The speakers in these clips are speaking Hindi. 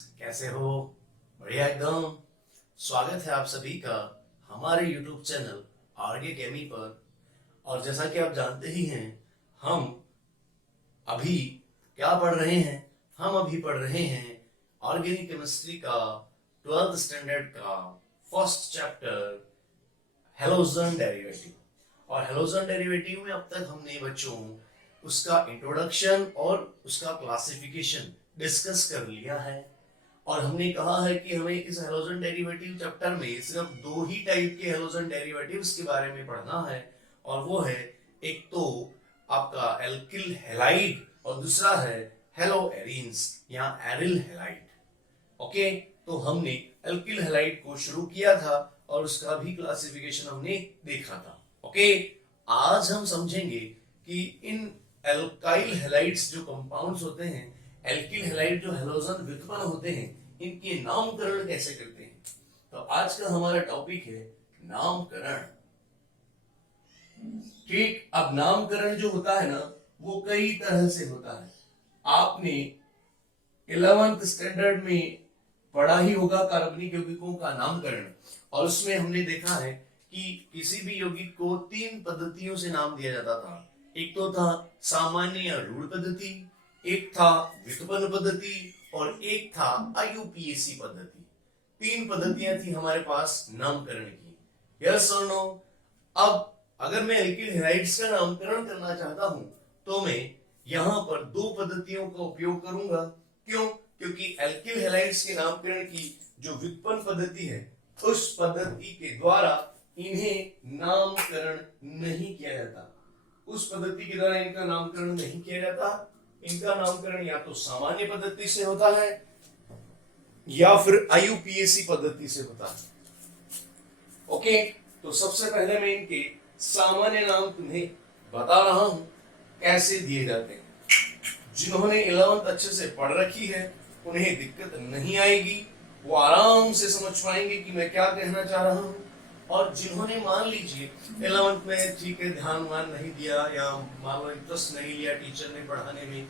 कैसे हो? बढ़िया एकदम। स्वागत है आप सभी का हमारे YouTube चैनल आरके केमी पर। और जैसा कि आप जानते ही हैं, हम अभी क्या पढ़ रहे हैं? हम अभी पढ़ रहे हैं ऑर्गेनिक केमिस्ट्री का 12th स्टैंडर्ड का फर्स्ट चैप्टर हेलोजन डेरिवेटिव। और हेलोजन डेरिवेटिव में अब तक हमने बच्चों उसका इंट्रोडक्शन और उसका क्लासिफिकेशन डिस्कस कर लिया है। और हमने कहा है कि हमें इस हेलोजन डेरिवेटिव चैप्टर में सिर्फ दो ही टाइप के हेलोजन डेरिवेटिव्स के बारे में पढ़ना है। और वो है, एक तो आपका एल्किल हैलाइड और दूसरा है हेलो एरीन्स या एरिल हैलाइड। ओके, तो हमने एल्किल हैलाइड को शुरू किया था और उसका भी क्लासिफिकेशन हमने देखा था। ओके, आज हम समझेंगे कि इन एल्काइल हैलाइड्स जो कंपाउंड्स होते हैं, एल्किल हैलाइड जो हेलोजन व्युत्पन्न होते हैं, इनके नामकरण कैसे करते हैं। तो आज का हमारा टॉपिक है नामकरण। ठीक, अब नामकरण जो होता है ना, वो कई तरह से होता है। आपने 11th स्टैंडर्ड में पढ़ा ही होगा कार्बनिक यौगिकों का नामकरण। और उसमें हमने देखा है कि किसी भी यौगिक को 3 पद्धतियों से नाम दिया जाता था। एक तो था सामान्य या रूढ़ पद्धति, एक था व्युत्पन्न पद्धति और एक था आईयूपीएसी पद्धति। 3 पद्धतियां थी हमारे पास नामकरण की। यस और नो? अब अगर मैं एल्किल हैलाइड्स का नामकरण करना चाहता हूं तो मैं यहां पर 2 पद्धतियों का उपयोग करूंगा। क्यों? क्योंकि एल्किल हैलाइड्स के नामकरण की जो व्युत्पन्न पद्धति है, उस पद्धति के द्वारा इन्हें नामकरण नहीं किया जाता। उस पद्धति के द्वारा इनका नामकरण नहीं किया जाता। इनका नामकरण या तो सामान्य पद्धति से होता है या फिर आईयूपीएसी पद्धति से होता है। ओके, तो सबसे पहले मैं इनके सामान्य नाम तुम्हें बता रहा हूं कैसे दिए जाते हैं। जिन्होंने 11th अच्छे से पढ़ रखी है उन्हें दिक्कत नहीं आएगी, वो आराम से समझ पाएंगे कि मैं क्या कहना चाह रहा हूं। और जिन्होंने मान लीजिए 11th में ठीक है ध्यान वान नहीं दिया या मान लो इंटरेस्ट नहीं लिया टीचर ने पढ़ाने में,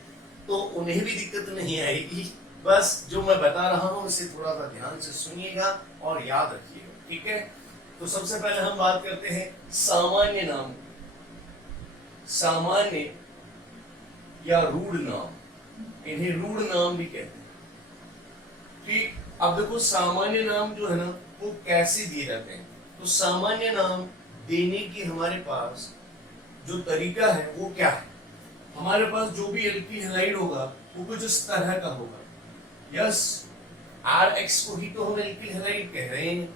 तो उन्हें भी दिक्कत नहीं आएगी। बस जो मैं बता रहा हूं उसे थोड़ा सा ध्यान से सुनिएगा और याद रखिएगा, ठीक है। तो सबसे पहले हम बात करते हैं सामान्य नाम। सामान्य या रूढ़ नाम, इन्हें रूढ़ नाम भी कहते हैं। ठीक, अब देखो सामान्य नाम जो है ना, वो कैसे दिए जाते हैं। तो सामान्य नाम देने की हमारे पास जो तरीका है वो क्या है। हमारे पास जो भी एल्किल हैलाइड होगा वो कुछ इस तरह का होगा। यस, RX को ही तो हम एल्किल हैलाइड कह रहे हैं।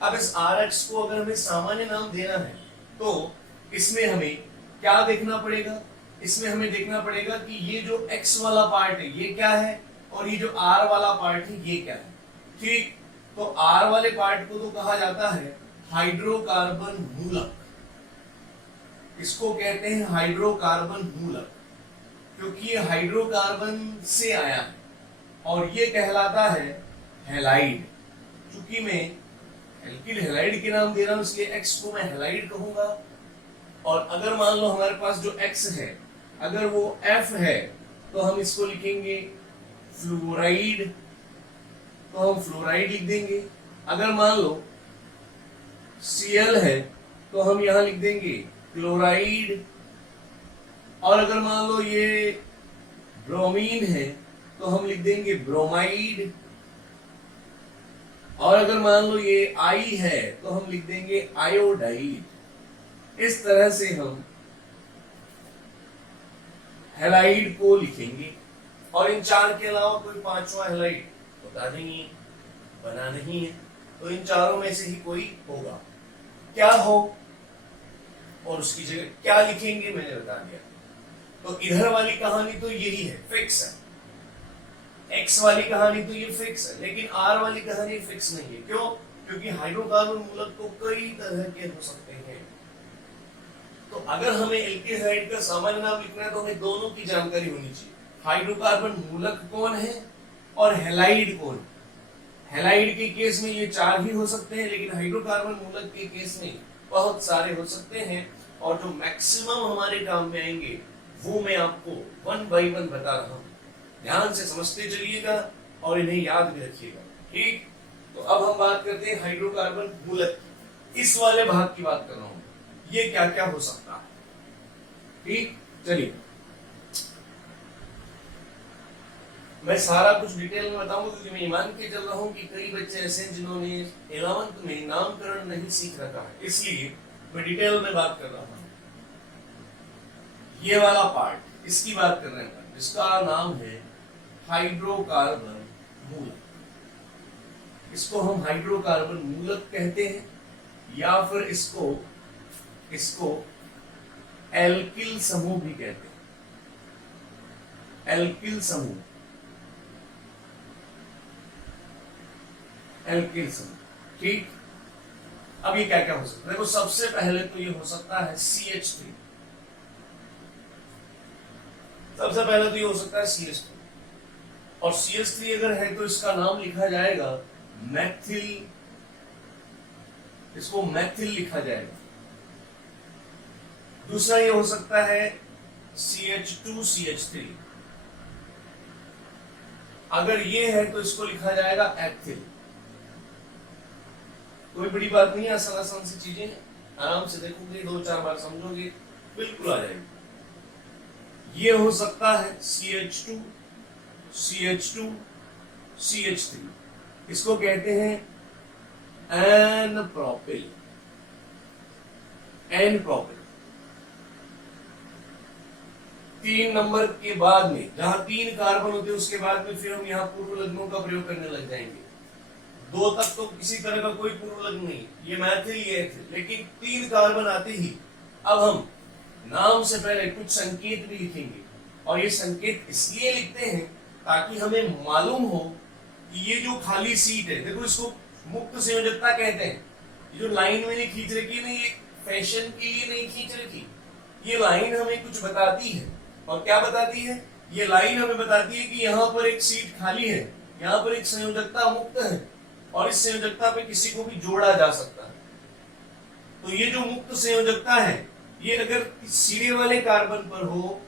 अब इस RX को अगर हमें सामान्य नाम देना है तो इसमें हमें क्या देखना पड़ेगा। इसमें हमें देखना पड़ेगा कि ये जो X वाला पार्ट है ये क्या है और ये जो R वाला पार्ट है ये क्या है। ठीक, तो R वाले पार्ट को तो कहा जाता है हाइड्रोकार्बन मूलक। इसको कहते हैं हाइड्रोकार्बन मूलक क्योंकि ये हाइड्रोकार्बन से आया है और ये कहलाता है हैलाइड। चूंकि मैं एल्किल हैलाइड के नाम दे रहा हूं इसलिए X को मैं हैलाइड कहूंगा। और अगर मान लो हमारे पास जो X है अगर वो F है तो हम इसको लिखेंगे फ्लोराइड, तो हम फ्लोराइड लिख देंगे। अगर मान लो Cl है तो हम यहां लिख देंगे क्लोराइड। और अगर मान लो ये ब्रोमीन है तो हम लिख देंगे ब्रोमाइड। और अगर मान लो ये I है तो हम लिख देंगे आयोडाइड। इस तरह से हम हैलाइड को लिखेंगे। और इन 4 के अलावा कोई 5वां हैलाइड बता देंगे, बना नहीं है, तो इन चारों में से ही कोई होगा। क्या हो और उसकी जगह क्या लिखेंगे मैंने बता दिया। तो इधर वाली कहानी तो यही है, फिक्स है। X वाली कहानी तो ये फिक्स है, लेकिन R वाली कहानी फिक्स नहीं है। क्यों? क्योंकि हाइड्रोकार्बन मूलक तो कई तरह के हो सकते हैं। तो अगर हमें एल्किल हैलाइड का सामान्य नाम लिखना है तो हमें दोनों की जानकारी होनी चाहिए, हाइड्रोकार्बन मूलक कौन है और हैलाइड कौन। हैलाइड के केस में ये 4 ही हो सकते हैं, लेकिन हाइड्रोकार्बन मूलक के केस में बहुत सारे हो सकते हैं। और जो मैक्सिमम हमारे काम में आएंगे वो मैं आपको 1 by 1 बता रहा हूं। ध्यान से समझते चलिएगा और इन्हें याद भी रखिएगा। ठीक, तो अब हम बात करते हैं हाइड्रोकार्बन मूलक, इस वाले भाग की बात कर रहा हूं, ये क्या क्या हो सकता है। ठीक, चलिए मैं सारा कुछ डिटेल में बताऊंगा, क्योंकि मैं मान के चल रहा हूं कि कई बच्चे ऐसे हैं जिन्होंने 11th में नामकरण नहीं सीख रखा है, इसलिए मैं डिटेल में बात कर रहा हूं। ये वाला पार्ट, इसकी बात कर रहे हैं, जिसका नाम है हाइड्रोकार्बन मूलक। इसको हम हाइड्रोकार्बन मूलक कहते हैं, या फिर इसको एल्किल समूह भी कहते हैं, एल्किल समूह, एल्किल समूह। ठीक, अब ये क्या क्या हो सकता है, देखो सबसे पहले तो ये हो सकता है CH3, सबसे पहले तो ये हो सकता है CH3, और CH3 अगर है तो इसका नाम लिखा जाएगा मैथिल, इसको मैथिल लिखा जाएगा। दूसरा ये हो सकता है CH2CH3, अगर ये है तो इसको लिखा जाएगा एथिल। कोई बड़ी बात नहीं है, आसान आसान सी चीजें हैं, आराम से देखोगे, 2-4 बार समझोगे, बिल्कुल आ जाएगी। ये हो सकता है CH2 CH2 CH3, इसको कहते हैं n propyl, n propyl. 3 number के बाद में, जहां 3 कार्बन होते हैं उसके बाद में फिर हम यहाँ पूर्व लग्नों का प्रयोग करने लग जाएंगे। 2 तक तो किसी तरह का कोई पूर्व लग्न नहीं, ये मैथिल ये थे, लेकिन 3 कार्बन आते ही अब हम नाम से पहले कुछ संकेत भी लिखेंगे, और ये संकेत इसलिए लिखते हैं ताकि हमें मालूम हो कि ये जो खाली सीट है, देखो इसको मुक्त संयोजकता कहते हैं। ये जो लाइन मैंने खींच रखी नहीं, ये फैशन के लिए नहीं खींच रखी, ये लाइन हमें कुछ बताती है। और क्या बताती है? ये लाइन हमें बताती है कि यहाँ पर एक सीट खाली है, यहाँ पर एक संयोजकता मुक्त है, और इस संयोजकता पे किसी को भी जोड़ा जा सकता है। तो ये जो मुक्त संयोजकता है, ये अगर सिरे वाले कार्बन पर हो,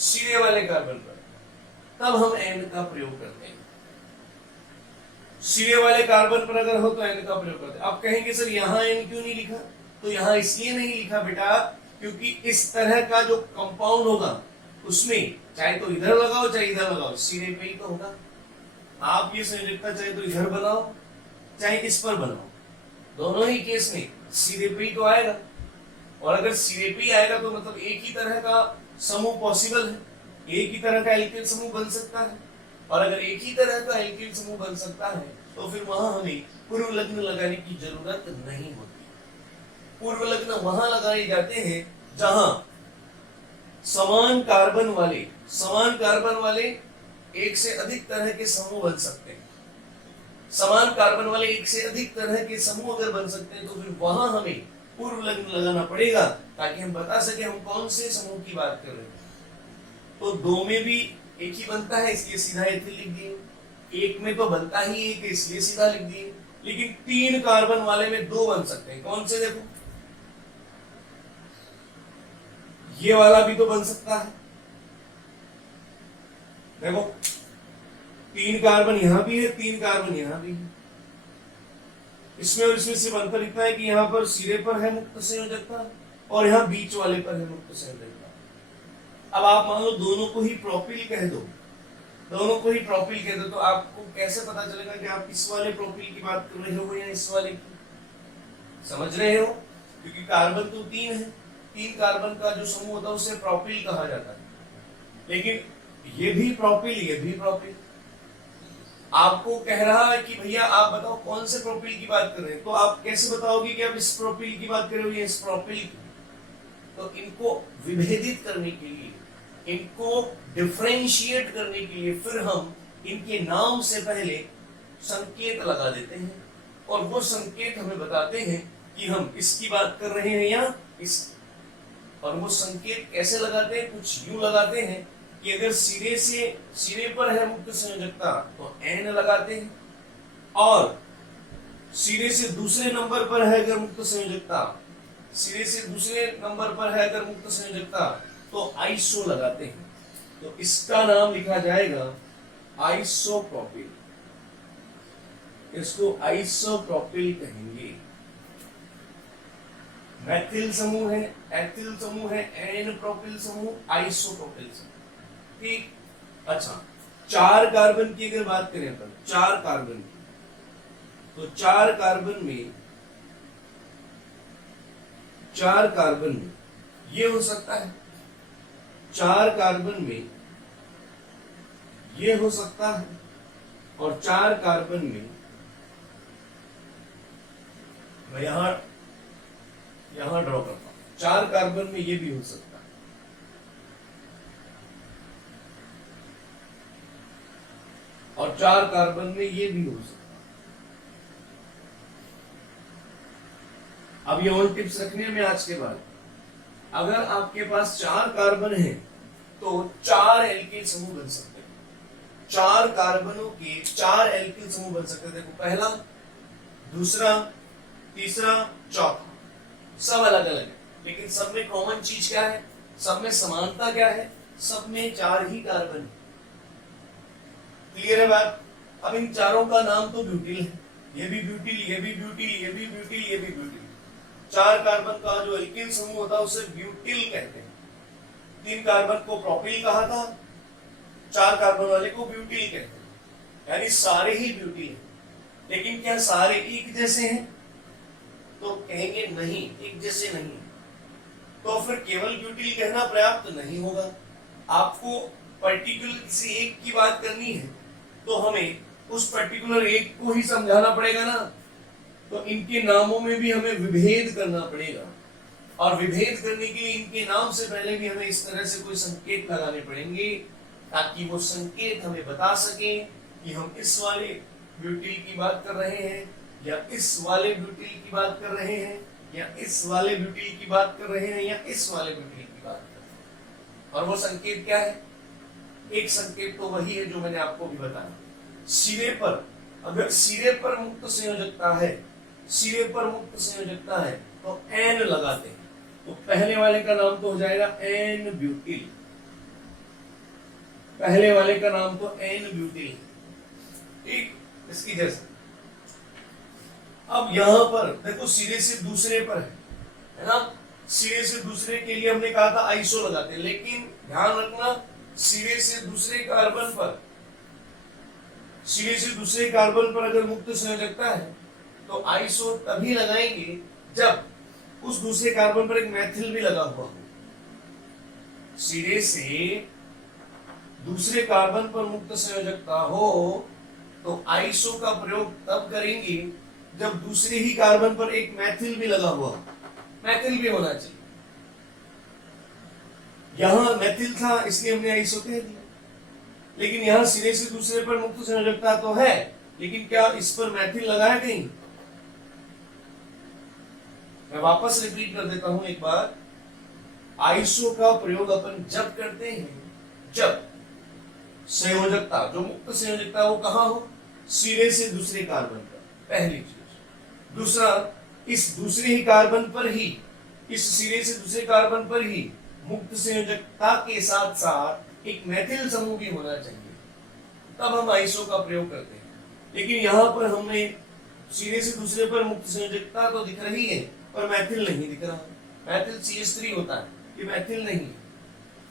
सिरे वाले कार्बन पर, तब हम एन का प्रयोग करते हैं। सिरे वाले कार्बन पर अगर हो तो एन का प्रयोग करते हैं। आप कहेंगे सर यहाँ एन क्यों नहीं लिखा? तो यहाँ इसलिए नहीं लिखा बेटा, क्योंकि इस तरह का जो कंपाउंड होगा उसमें चाहे तो इधर लगाओ चाहे इधर लगाओ, सिरे पे ही तो होगा। आप ये संयोजकता चाहे तो इधर बनाओ चाहे इस पर बनाओ, दोनों ही केस में सिरे पे ही तो आएगा। और अगर सिरे पे ही आएगा तो मतलब एक ही तरह का समूह पॉसिबल है, एक ही तरह का एल्किल समूह बन सकता है। और अगर एक ही तरह का एल्किल समूह बन सकता है तो फिर वहां हमें पूर्व लग्न लगाने की जरूरत नहीं होती। पूर्व लग्न वहां लगाए जाते हैं जहां समान कार्बन वाले एक से अधिक तरह के समूह बन सकते हैं। समान कार्बन वाले एक से अधिक तरह के समूह अगर बन सकते हैं तो फिर वहां हमें पूर्व लग्न लगाना पड़ेगा, ताकि हम बता सके हम कौन से समूह की बात कर रहे हैं। तो 2 में भी एक ही बनता है, इसलिए सीधा एथिल लिख दिए। 1 में तो बनता ही एक, इसलिए सीधा लिख दिए। लेकिन 3 कार्बन वाले में 2 बन सकते हैं। कौन से? देखो ये वाला भी तो बन सकता है। देखो 3 कार्बन यहां भी है, 3 कार्बन यहां भी है। इसमें और इसमें सिर्फ अंतर इतना है कि यहाँ पर सिरे पर है मुक्त संयोजकता और यहाँ बीच वाले पर है मुक्त संयोजकता। अब आप मान लो दोनों को ही प्रोपिल कह दो, तो आपको कैसे पता चलेगा कि आप इस वाले प्रोपिल की बात कर रहे हो या इस वाले की? समझ रहे हो? क्योंकि कार्बन तो 3 है, 3 कार्बन का जो समूह होता है उसे प्रोपिल कहा जाता है। लेकिन ये भी प्रोपिल आपको कह रहा है कि भैया आप बताओ कौन से प्रोपिल की बात कर रहे हैं। तो आप कैसे बताओगे कि आप इस प्रोपिल की बात कर रहे हो या इस प्रोपिल की? तो इनको विभेदित करने के लिए, इनको डिफरेंशिएट करने के लिए फिर हम इनके नाम से पहले संकेत लगा देते हैं, और वो संकेत हमें बताते हैं कि हम इसकी बात कर रहे हैं या इस। और वो संकेत कैसे लगाते हैं? कुछ यूं लगाते हैं कि अगर सिरे पर है मुक्त संयोजकता तो एन लगाते हैं, और सिरे से दूसरे नंबर पर है अगर मुक्त संयोजकता, तो आइसो लगाते हैं। तो इसका नाम लिखा जाएगा आइसोप्रोपिल। इसको आइसोप्रोपिल कहेंगे। मैथिल समूह है, एथिल समूह है, एन प्रोपिल समूह, आइसोप्रोपिल समूह। ठीक। अच्छा, 4 कार्बन की अगर बात करें अपन, 4 कार्बन की, तो 4 कार्बन में ये हो सकता है, 4 कार्बन में ये हो सकता है, और 4 कार्बन में मैं यहां ड्रॉ करता हूं, 4 कार्बन में ये भी हो सकता है, और 4 कार्बन में ये भी हो सकता है। अब ये ऑन टिप्स रखने में आज के बाद, अगर आपके पास 4 कार्बन है तो 4 एल्किल समूह बन सकते हैं। 4 कार्बनों के 4 एल्किल समूह बन सकते हैं। देखो, पहला, दूसरा, तीसरा, चौथा, सब अलग अलग है, लेकिन सब में कॉमन चीज क्या है, सब में समानता क्या है, सब में 4 ही कार्बन है। क्लियर है बात? अब इन चारों का नाम तो ब्यूटिल है, ये भी ब्यूटिल, ये भी ब्यूटिल, ये भी ब्यूटिल, ये भी ब्यूटिल। 4 कार्बन का जो एल्किल समूह होता है उसे ब्यूटिल कहते हैं। 3 कार्बन को प्रोपिल कहा था, 4 कार्बन वाले को ब्यूटिल कहते हैं, यानी सारे ही ब्यूटिल हैं। लेकिन क्या सारे एक जैसे हैं? तो कहेंगे नहीं, एक जैसे नहीं। तो फिर केवल ब्यूटिल कहना पर्याप्त नहीं होगा, आपको पर्टिकुलर किसी एक की बात करनी है तो हमें उस पर्टिकुलर एक को ही समझाना पड़ेगा ना। तो इनके नामों में भी हमें विभेद करना पड़ेगा, और विभेद करने के लिए इनके नाम से पहले भी हमें इस तरह से कोई संकेत लगाने पड़ेंगे, ताकि वो संकेत हमें बता सके कि हम इस वाले ब्यूटिल की बात कर रहे हैं, या इस वाले ब्यूटिल की बात कर रहे हैं, या इस वाले ब्यूटिल की बात कर रहे हैं, या इस वाले ब्यूटिल की बात कर रहे हैं। और वो संकेत क्या है? एक संकेत तो वही है जो मैंने आपको भी बताया, सिरे पर, अगर सिरे पर मुक्त संयोजकता है, सिरे पर मुक्त संयोजकता है तो एन लगाते हैं, तो पहले वाले का नाम तो हो जाएगा एन ब्यूटिल, पहले वाले का नाम तो एन ब्यूटिल। ठीक, इसकी जैसे अब यहां पर देखो, सिरे से दूसरे पर है ना, सिरे से दूसरे के लिए हमने कहा था आइसो लगाते हैं, लेकिन ध्यान रखना, सिरे से दूसरे कार्बन पर, सिरे से दूसरे कार्बन पर अगर मुक्त संयोजकता है तो आइसो तभी लगाएंगे जब उस दूसरे कार्बन पर एक मैथिल भी लगा हुआ हो। सिरे से दूसरे कार्बन पर मुक्त संयोजकता हो तो आइसो का प्रयोग तब करेंगे जब दूसरे ही कार्बन पर एक मैथिल भी लगा हुआ हो। मैथिल भी होना चाहिए, यहां मैथिल था इसलिए हमने आइसो कह दिया, लेकिन यहां सिरे से दूसरे पर मुक्त संयोजकता तो है, लेकिन क्या इस पर मैथिल लगाया कहीं? मैं वापस रिपीट कर देता हूं एक बार, आइसो का प्रयोग अपन जब करते हैं जब संयोजकता, जो मुक्त संयोजकता वो कहां हो, सिरे से दूसरे कार्बन पर, पहली चीज। दूसरा, इस दूसरे ही कार्बन पर ही, इस सिरे से दूसरे कार्बन पर ही मुक्त संयोजकता के साथ साथ एक मैथिल समूह भी होना चाहिए, तब हम आइसो का प्रयोग करते हैं। लेकिन यहां पर हमने सिरे से दूसरे पर मुक्त संयोजकता तो दिख रही है पर मैथिल नहीं दिख रहा, मैथिल CH3 होता है, ये मैथिल नहीं है,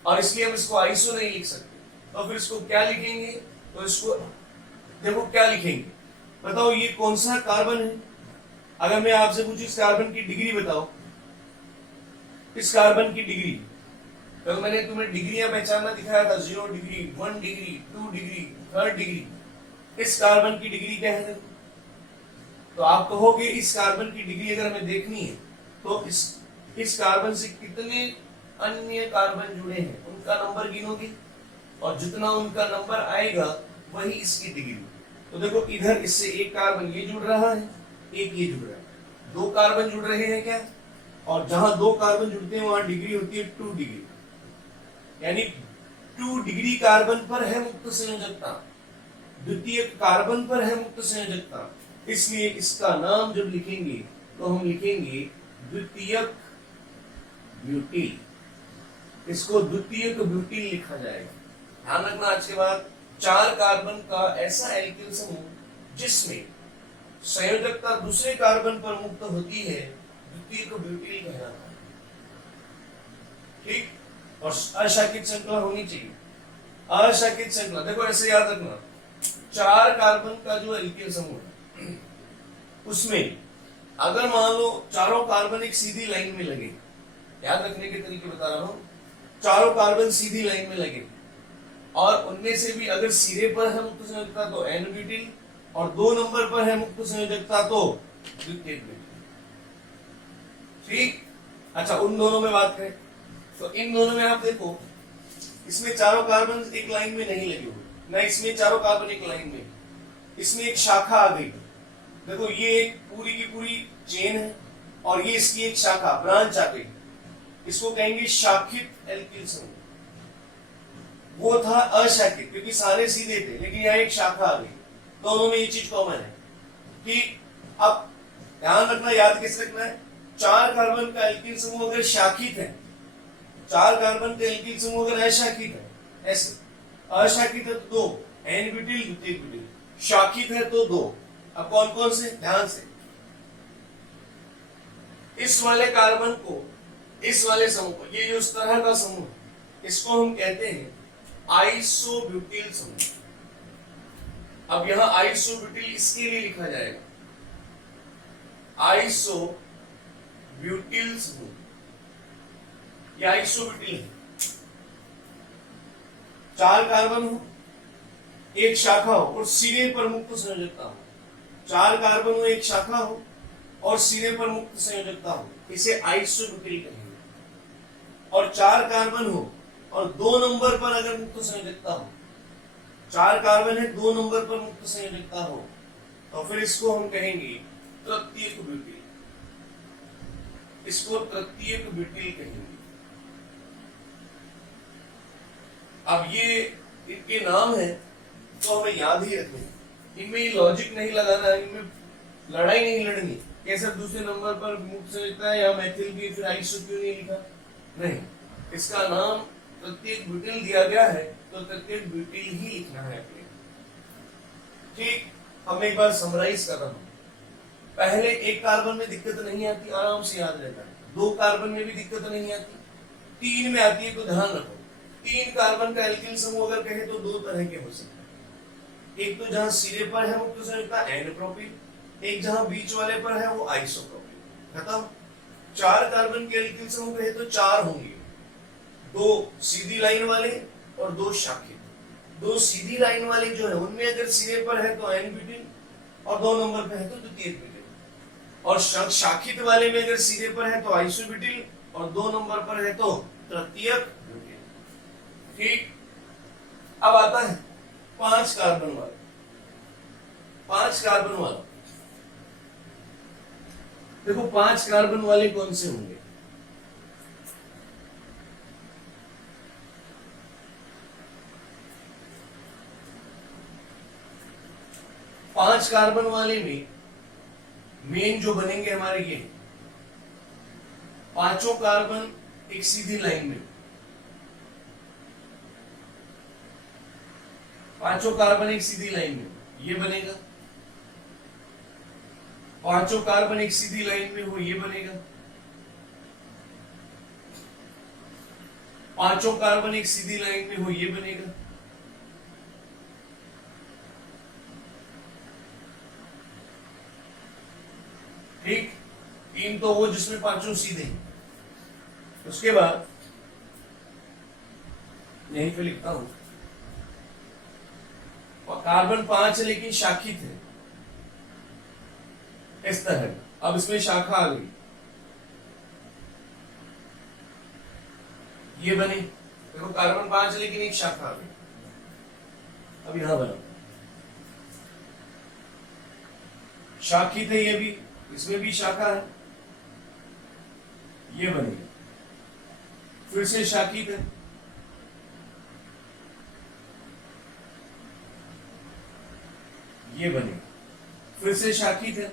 और इसलिए हम इसको आइसो नहीं लिख सकते। तो फिर इसको क्या लिखेंगे? तो इसको देखो क्या लिखेंगे, बताओ ये कौन सा कार्बन है? अगर मैं आपसे पूछूं इस कार्बन की डिग्री बताओ, इस कार्बन की डिग्री, तो मैंने तुम्हें डिग्रियां पहचानना दिखाया था, 0 डिग्री, 1 डिग्री, 2 डिग्री, 3 डिग्री। इस कार्बन की डिग्री क्या है? तो आप कहोगे इस कार्बन की डिग्री अगर हमें देखनी है तो इस कार्बन से कितने अन्य कार्बन जुड़े हैं उनका नंबर गिनोगे, और जितना उनका नंबर आएगा वही इसकी डिग्री। तो देखो, इधर इससे एक कार्बन ये जुड़ रहा है, एक ये जुड़ रहा है, 2 कार्बन जुड़ रहे हैं क्या? और जहां 2 कार्बन जुड़ते हैं वहां डिग्री होती है 2 डिग्री, यानी 2 डिग्री कार्बन पर है मुक्त संयोजकता, द्वितीय कार्बन पर है मुक्त संयोजकता, इसलिए इसका नाम जब लिखेंगे तो हम लिखेंगे द्वितीयक ब्यूटिल, इसको द्वितीयक ब्यूटिल लिखा जाएगा। ध्यान रखना, आज के बाद 4 कार्बन का ऐसा एल्किल समूह जिसमें संयोजकता दूसरे कार्बन पर मुक्त होती है, द्वितीयक ब्यूटील कहलाता है। ठीक, और अशाखित श्रृंखला होनी चाहिए। अशाखित श्रृंखला देखो ऐसे याद रखना, 4 कार्बन का जो एल्किल समूह है उसमें अगर मान लो चारों कार्बन एक सीधी लाइन में लगे, याद रखने के तरीके बता रहा हूं, चारों कार्बन सीधी लाइन में लगे और उनमें से भी अगर सिरे पर है मुक्त संयोजकता तो एन ब्यूटील और 2 नंबर पर है मुक्त संयोजकता तो द्वितीयक ब्यूटील। ठीक, अच्छा उन दोनों में बात करें तो इन दोनों में आप देखो, इसमें चारों कार्बन एक लाइन में नहीं लगे हुए, ना इसमें चारों कार्बन एक लाइन में, इसमें एक शाखा आ गई। देखो ये एक पूरी की पूरी चेन है और ये इसकी एक शाखा ब्रांच आ गई, इसको कहेंगे शाखित एल्किल समूह। वो था अशाखित क्योंकि सारे सीधे थे, लेकिन यहाँ एक शाखा आ गई, दोनों में ये चीज कॉमन है। ठीक, अब ध्यान रखना, याद कैसे रखना है, 4 कार्बन का एल्किल समूह अगर शाखित है, 4 कार्बन का एल्किल समूह अगर अशाखित है, ऐसे अशाखित है तो 2 एन ब्यूटील द्वितीयक ब्यूटील, शाखित है तो 2। अब कौन कौन से, ध्यान से, इस वाले कार्बन को, इस वाले समूह को, ये जो इस तरह का समूह, इसको हम कहते हैं आइसोब्यूटील समूह। अब यहां आइसोब्यूटील इसके लिए लिखा जाएगा आइसोब्यूटील समूह, ये आइसोब्यूटील है। 4 कार्बन हो, एक शाखा हो और सिरे पर मुक्त संयोजकता हो, 4 कार्बन हो, एक शाखा हो और सिरे पर मुक्त संयोजकता हो, इसे आइसोब्यूटील कहेंगे। और 4 कार्बन हो और 2 नंबर पर अगर मुक्त संयोजकता हो, 4 कार्बन है, 2 नंबर पर मुक्त संयोजकता हो, तो फिर इसको हम कहेंगे तृतीयक ब्यूटील, इसको तृतीयक ब्यूटील कहेंगे। अब ये इनके नाम है तो हमें याद ही रखने, इनमें लॉजिक नहीं लगाना, इनमें लड़ाई नहीं लड़नी, कैसे दूसरे नंबर पर मुक्त संयोजकता है या मैथिल की, फिर आइसो क्यों नहीं लिखा, नहीं, इसका नाम तृतीयक ब्यूटील दिया गया है तो तृतीयक ब्यूटील ही लिखना है अपने। ठीक, हम एक बार समराइज कर रहा हूं, पहले एक कार्बन में दिक्कत नहीं आती, आराम से याद रहता है, 2 कार्बन में भी दिक्कत नहीं आती, 3 में आती है तो ध्यान रखो, 3 कार्बन का एल्किल समूह अगर कहे तो 2 तरह के हो सकते हैं, एक तो जहां सिरे पर है मुक्त संयोजकता एन प्रोपिल, एक जहां बीच वाले पर है वो आइसोप्रोपिल। खत्म। 4 कार्बन के एल्किल समूह कहे तो 4 होंगे, 2 सीधी लाइन वाले और 2 शाखित। 2 सीधी लाइन वाले जो है उनमें अगर सिरे पर है तो एन ब्यूटील और 2 नंबर पे है तो द्वितीयक ब्यूटील, और शाखित वाले में अगर सिरे पर है तो आइसोब्यूटील और 2 नंबर पर है तो तृतीयक ब्यूटील। ठीक, अब आता है 5 कार्बन वाला। 5 कार्बन वाला देखो, 5 कार्बन वाले कौन से होंगे, पांच कार्बन वाले में मेन जो बनेंगे हमारे ये 5 कार्बन एक सीधी लाइन में, 5 कार्बन एक सीधी लाइन में ये बनेगा, 5 कार्बन एक सीधी लाइन में हो ये बनेगा, 5 कार्बन एक सीधी लाइन में हो ये बनेगा, ठीक। 3 तो वो जिसमें 5 सीधे। उसके बाद यहीं पे लिखता हूं, कार्बन 5 है लेकिन शाखित है इस तरह, अब इसमें शाखा आ गई, ये बनी, देखो कार्बन 5 है लेकिन एक शाखा आ गई। अब यहां बना शाखित है, ये भी, इसमें भी शाखा है, ये बनेगा, फिर से शाखित है, ये बनेगा, फिर से शाखित है,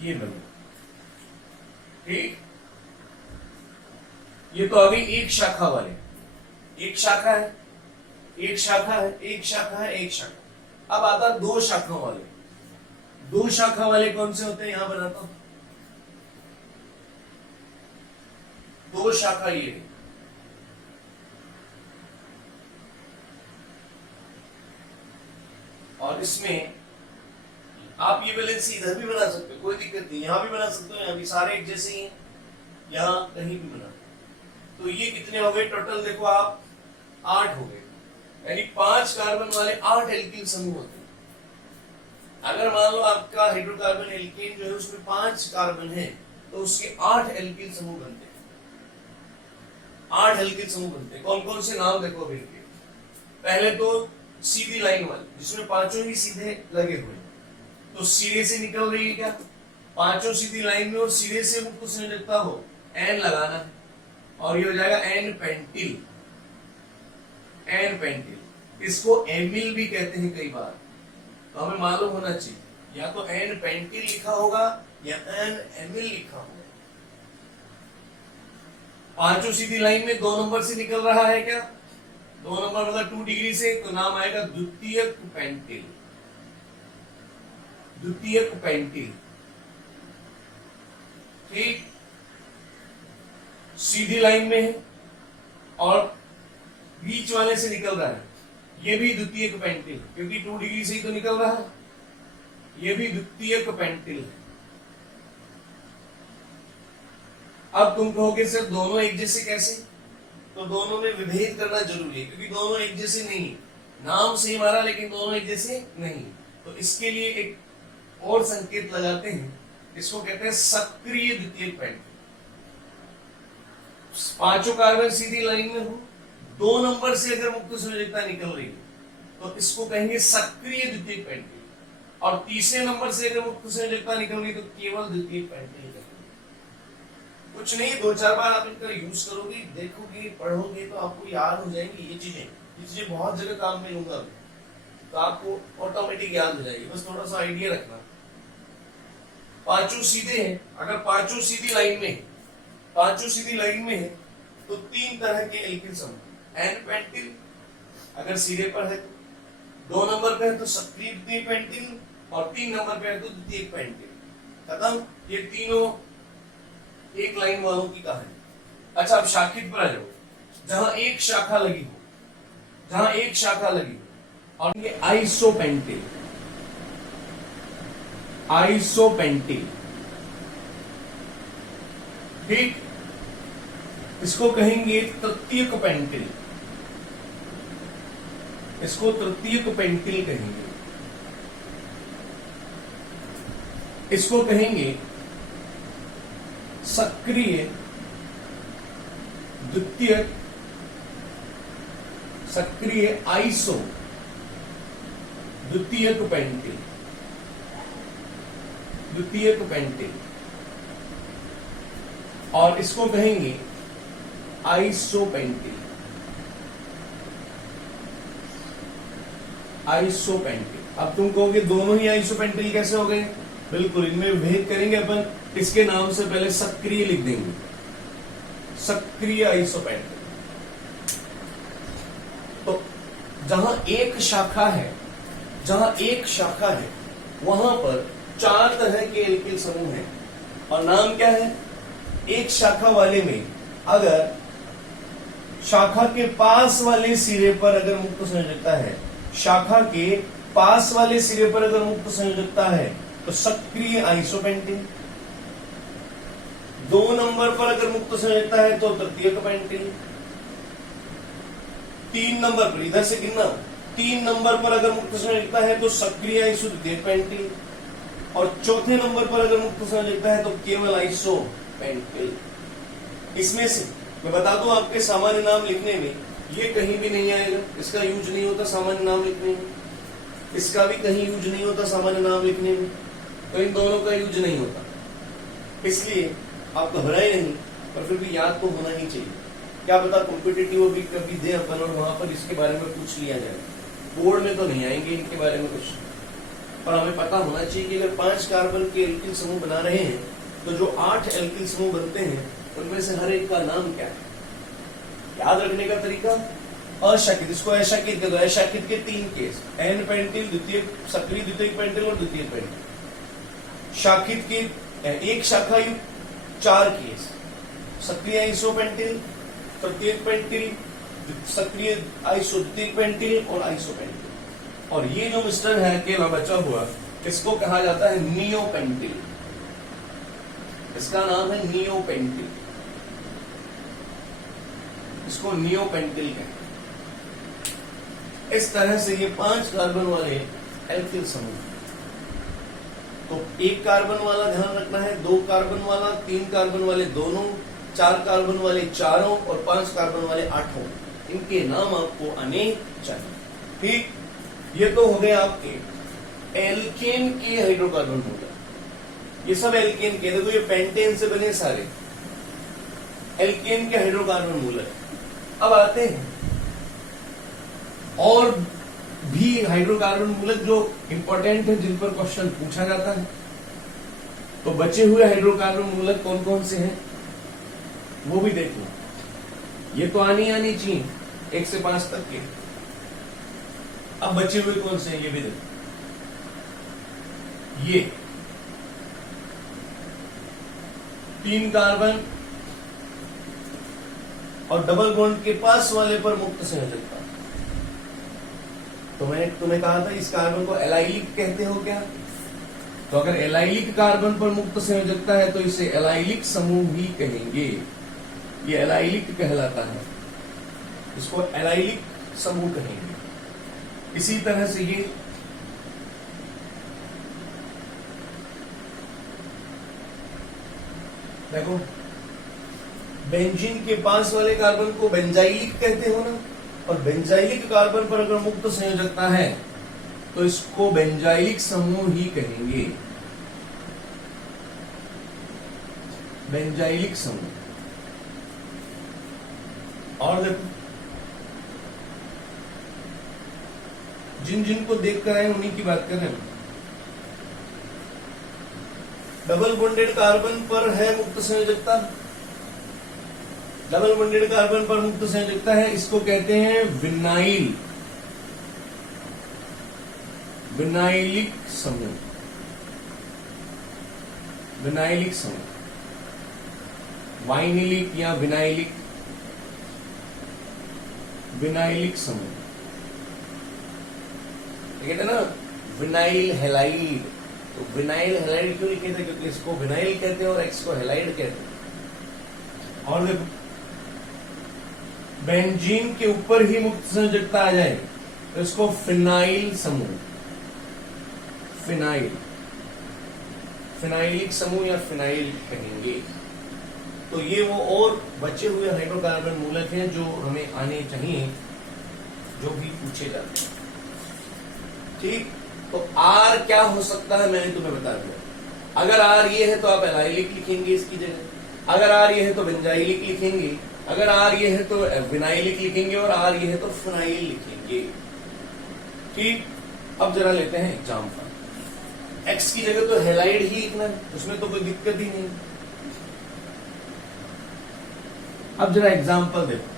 ये बनेगा, ठीक। ये तो अभी एक शाखा वाले, एक शाखा है, एक शाखा है, एक शाखा है, एक शाखा। अब आता दो शाखाओं वाले। दो शाखा वाले कौन से होते हैं, यहां बनाता हूं। दो शाखा ये, और इसमें आप ये वैलेंसी इधर भी बना सकते हो, कोई दिक्कत नहीं, यहां भी बना सकते हो, यहां भी सारे एक जैसे ही, यहां कहीं भी बना। तो ये कितने हो गए टोटल, देखो आप 8 हो गए, यानी 5 कार्बन वाले 8 एल्किल समूह होते हैं। अगर मान लो आपका हाइड्रोकार्बन एल्केन जो है उसमें 5 कार्बन है, तो उसके 8 एल्किल समूह बनते हैं। 8 एल्किल समूह बनते हैं। कौन कौन से नाम देखो अभी के। पहले तो सीधी लाइन वाले, जिसमें पांचों ही सीधे लगे हुए, तो सिरे से निकल रही है क्या, पांचों सीधी लाइन में, और सिरे से मुक्त संयोजकता हो, एन लगाना है, और ये हो जाएगा एन पेंटिल। एन पेंटिल, इसको एमिल भी कहते हैं कई बार, तो हमें मालूम होना चाहिए, या तो एन पेंटिल लिखा होगा या एन एमिल लिखा होगा। पांचों सीधी लाइन में 2 नंबर से निकल रहा है क्या, 2 नंबर मतलब 2 डिग्री से, तो नाम आएगा द्वितीयक पेंटिल। द्वितीयक पेंटिल, ठीक। सीधी लाइन में है और बीच वाले से निकल रहा है, ये भी द्वितीयक पेंटिल, क्योंकि 2 डिग्री से ही तो निकल रहा है, ये भी द्वितीयक पेंटिल है। अब तुम कहोगे सर दोनों एक जैसे कैसे, तो दोनों में विभेद करना जरूरी है, क्योंकि दोनों एक जैसे नहीं, नाम सेम आ रहा लेकिन दोनों एक जैसे नहीं। तो इसके लिए एक और संकेत लगाते हैं, इसको कहते हैं सक्रिय द्वितीयक पेंटिल। पांचों कार्बन सीधी लाइन में हो, 2 नंबर से अगर मुक्त संयोजकता निकल रही है तो इसको कहेंगे सक्रिय द्वितीयक पेंटिल, और तीसरे नंबर से अगर मुक्त संयोजकता निकल रही तो केवल द्वितीयक पेंटिल। कुछ नहीं, 2-4 बार आप इनका यूज करोगे, देखोगे, पढ़ोगे तो आपको याद हो जाएंगी ये चीजें बहुत जगह काम में लूंगा, तो आपको ऑटोमेटिक याद हो जाएगी, बस थोड़ा सा आइडिया रखना। पांचों सीधे हैं, अगर पांचों सीधी लाइन में, पांचों सीधी लाइन में है तो 3 तरह के एल्किल समूह, एन पेंटिल अगर सीधे पर है, 2 नंबर पे है तो सक्रिय द्वितीयक पेंटिल, और 3 नंबर पे है तो द्वितीयक पेंटिल। खत्म, ये तीनों एक लाइन वालों की कहानी। अच्छा, अब शाखित पर आ जाओ, जहां एक शाखा लगी हो, जहां एक शाखा लगी हो, और ये आइसोपेंटिल। आइसोपेंटिल, ठीक, इसको कहेंगे तृतीयक पेंटिल, इसको तृतीयक पेंटिल कहेंगे, इसको कहेंगे सक्रिय द्वितीयक, सक्रिय आइसो द्वितीयक पेंटिल, द्वितीयक पेंटिल, और इसको कहेंगे आइसोपेंटिल। आइसोपेंटिल, अब तुम कहोगे दोनों ही आइसोपेंटिल कैसे हो गए, बिल्कुल, इनमें भेद करेंगे अपन। इसके नाम से पहले सक्रिय लिख देंगे, सक्रिय आइसोपेंटिल। तो जहां एक शाखा है, जहां एक शाखा है वहां पर 4 तरह के एल्किल समूह हैं, और नाम क्या है, एक शाखा वाले में अगर शाखा के पास वाले सिरे पर अगर मुक्त संयोजकता है, शाखा के पास वाले सिरे पर अगर मुक्त संयोजकता है तो सक्रिय आइसोपेंटिल, 2 नंबर पर अगर मुक्त संयोजकता है तो तृतीयक पेंटिल, 3 नंबर पर, इधर से गिनना, 3 नंबर पर अगर मुक्त संयोजकता है तो सक्रिय आइसो द्वितीयक पेंटिल, और 4थे नंबर पर अगर मुक्त संयोजकता है तो केवल आइसोपेंटिल। इसमें से मैं बता दूं आपके सामान्य नाम लिखने में ये कहीं भी नहीं आएगा, इसका यूज नहीं होता सामान्य नाम लिखने में, इसका भी कहीं यूज नहीं होता सामान्य नाम लिखने में, तो इन दोनों का यूज नहीं होता। इसलिए आप घबराए नहीं, पर फिर भी याद तो होना ही चाहिए। क्या पता कॉम्पिटिटिव भी कभी दे अपन और वहां पर इसके बारे में पूछ लिया जाए, बोर्ड में तो नहीं आएंगे इनके बारे में कुछ, पर हमें पता होना चाहिए कि अगर 5 कार्बन के एल्किल समूह बना रहे हैं तो जो 8 एल्किल समूह बनते हैं उनमें से हर एक का नाम क्या है। याद रखने का तरीका, अशाकित, इसको अशाकित कह दो। अशाकित के 3 केस, एन पेंटिल, द्वितीयक सक्रिय द्वितीयक पेंटिल और द्वितीयक पेंटिल। शाकित के 1 शाखा युक्त 4 केस, सक्रिय आइसोपेंटिल, तृतीयक पेंटिल, सक्रिय आइसो द्वितीयक पेंटिल और आइसोपेंटिल। और ये जो मिस्टर है अकेला बचा हुआ, इसको कहा जाता है नियोपेंटिल। इसका नाम है नियोपेंटिल, इसको नियोपेंटिल कहते हैं। इस तरह से ये 5 कार्बन वाले एल्किल समूह। तो 1 कार्बन वाला ध्यान रखना है, 2 कार्बन वाला, 3 कार्बन वाले दोनों, 4 कार्बन वाले चारों और 5 कार्बन वाले 8। इनके नाम आपको आने चाहिए। ठीक, ये तो हो गए आपके एल्केन के हाइड्रोकार्बन मूलक। ये सब एल्केन के, देखो ये पेंटेन से बने सारे एल्केन के हाइड्रोकार्बन मूलक। अब आते हैं और भी हाइड्रोकार्बन मूलक जो इंपॉर्टेंट है, जिन पर क्वेश्चन पूछा जाता है। तो बचे हुए हाइड्रोकार्बन मूलक कौन कौन से हैं वो भी देख लो। ये तो आनी चाहिए 1 से 5 तक के। अब बचे हुए कौन से हैं ये भी देखो। ये 3 कार्बन और डबल बॉन्ड के पास वाले पर मुक्त संयोजकता। तो मैंने तुम्हें कहा था इस कार्बन को एलाइलिक कहते हो क्या? तो अगर एलाइलिक कार्बन पर मुक्त संयोजकता है तो इसे एलाइलिक समूह ही कहेंगे। ये एलाइलिक कहलाता है, इसको एलाइलिक समूह कहेंगे। इसी तरह से ये देखो, बेंजीन के पास वाले कार्बन को बेंजाइलिक कहते हो ना, और बेंजाइलिक कार्बन पर अगर मुक्त संयोजकता है तो इसको बेंजाइलिक समूह ही कहेंगे, बेंजाइलिक समूह। और देखो, जिन जिन को देख कर आए उन्हीं की बात कर रहे हैं। डबल बॉन्डेड कार्बन पर है मुक्त संयोजकता, डबल बॉन्डेड कार्बन पर मुक्त संयोजकता है, इसको कहते हैं विनाइल, विनाइलिक समूह, विनाइलिक समूह। वाइनिलिक या विनाइलिक, विनाइलिक समूह। कहते हैं ना विनाइल हेलाइड, तो विनाइल हेलाइड क्यों लिखे थे? क्योंकि इसको विनाइल कहते हैं और एक्स को हेलाइड कहते हैं। और देखो, बेंजीन के ऊपर ही मुक्त संयोजकता आ जाए तो इसको फिनाइल समूह, फिनाइल, फिनाइलिक समूह या फिनाइल कहेंगे। तो ये वो और बचे हुए हाइड्रोकार्बन मूलक हैं जो हमें आने चाहिए, जो भी पूछे जाते हैं। ठीक, तो आर क्या हो सकता है मैंने तुम्हें बता दिया। अगर आर ये है तो आप एलाइलिक लिखेंगे इसकी जगह, अगर आर ये है तो बेंजाइलिक लिखेंगे, अगर आर ये है तो विनाइलिक लिखेंगे, और आर ये है तो फिनाइल लिखेंगे। ठीक, अब जरा लेते हैं एग्जाम्पल। एक्स की जगह तो हेलाइड ही लिखना है, उसमें तो कोई दिक्कत ही नहीं। अब जरा एग्जाम्पल देखो।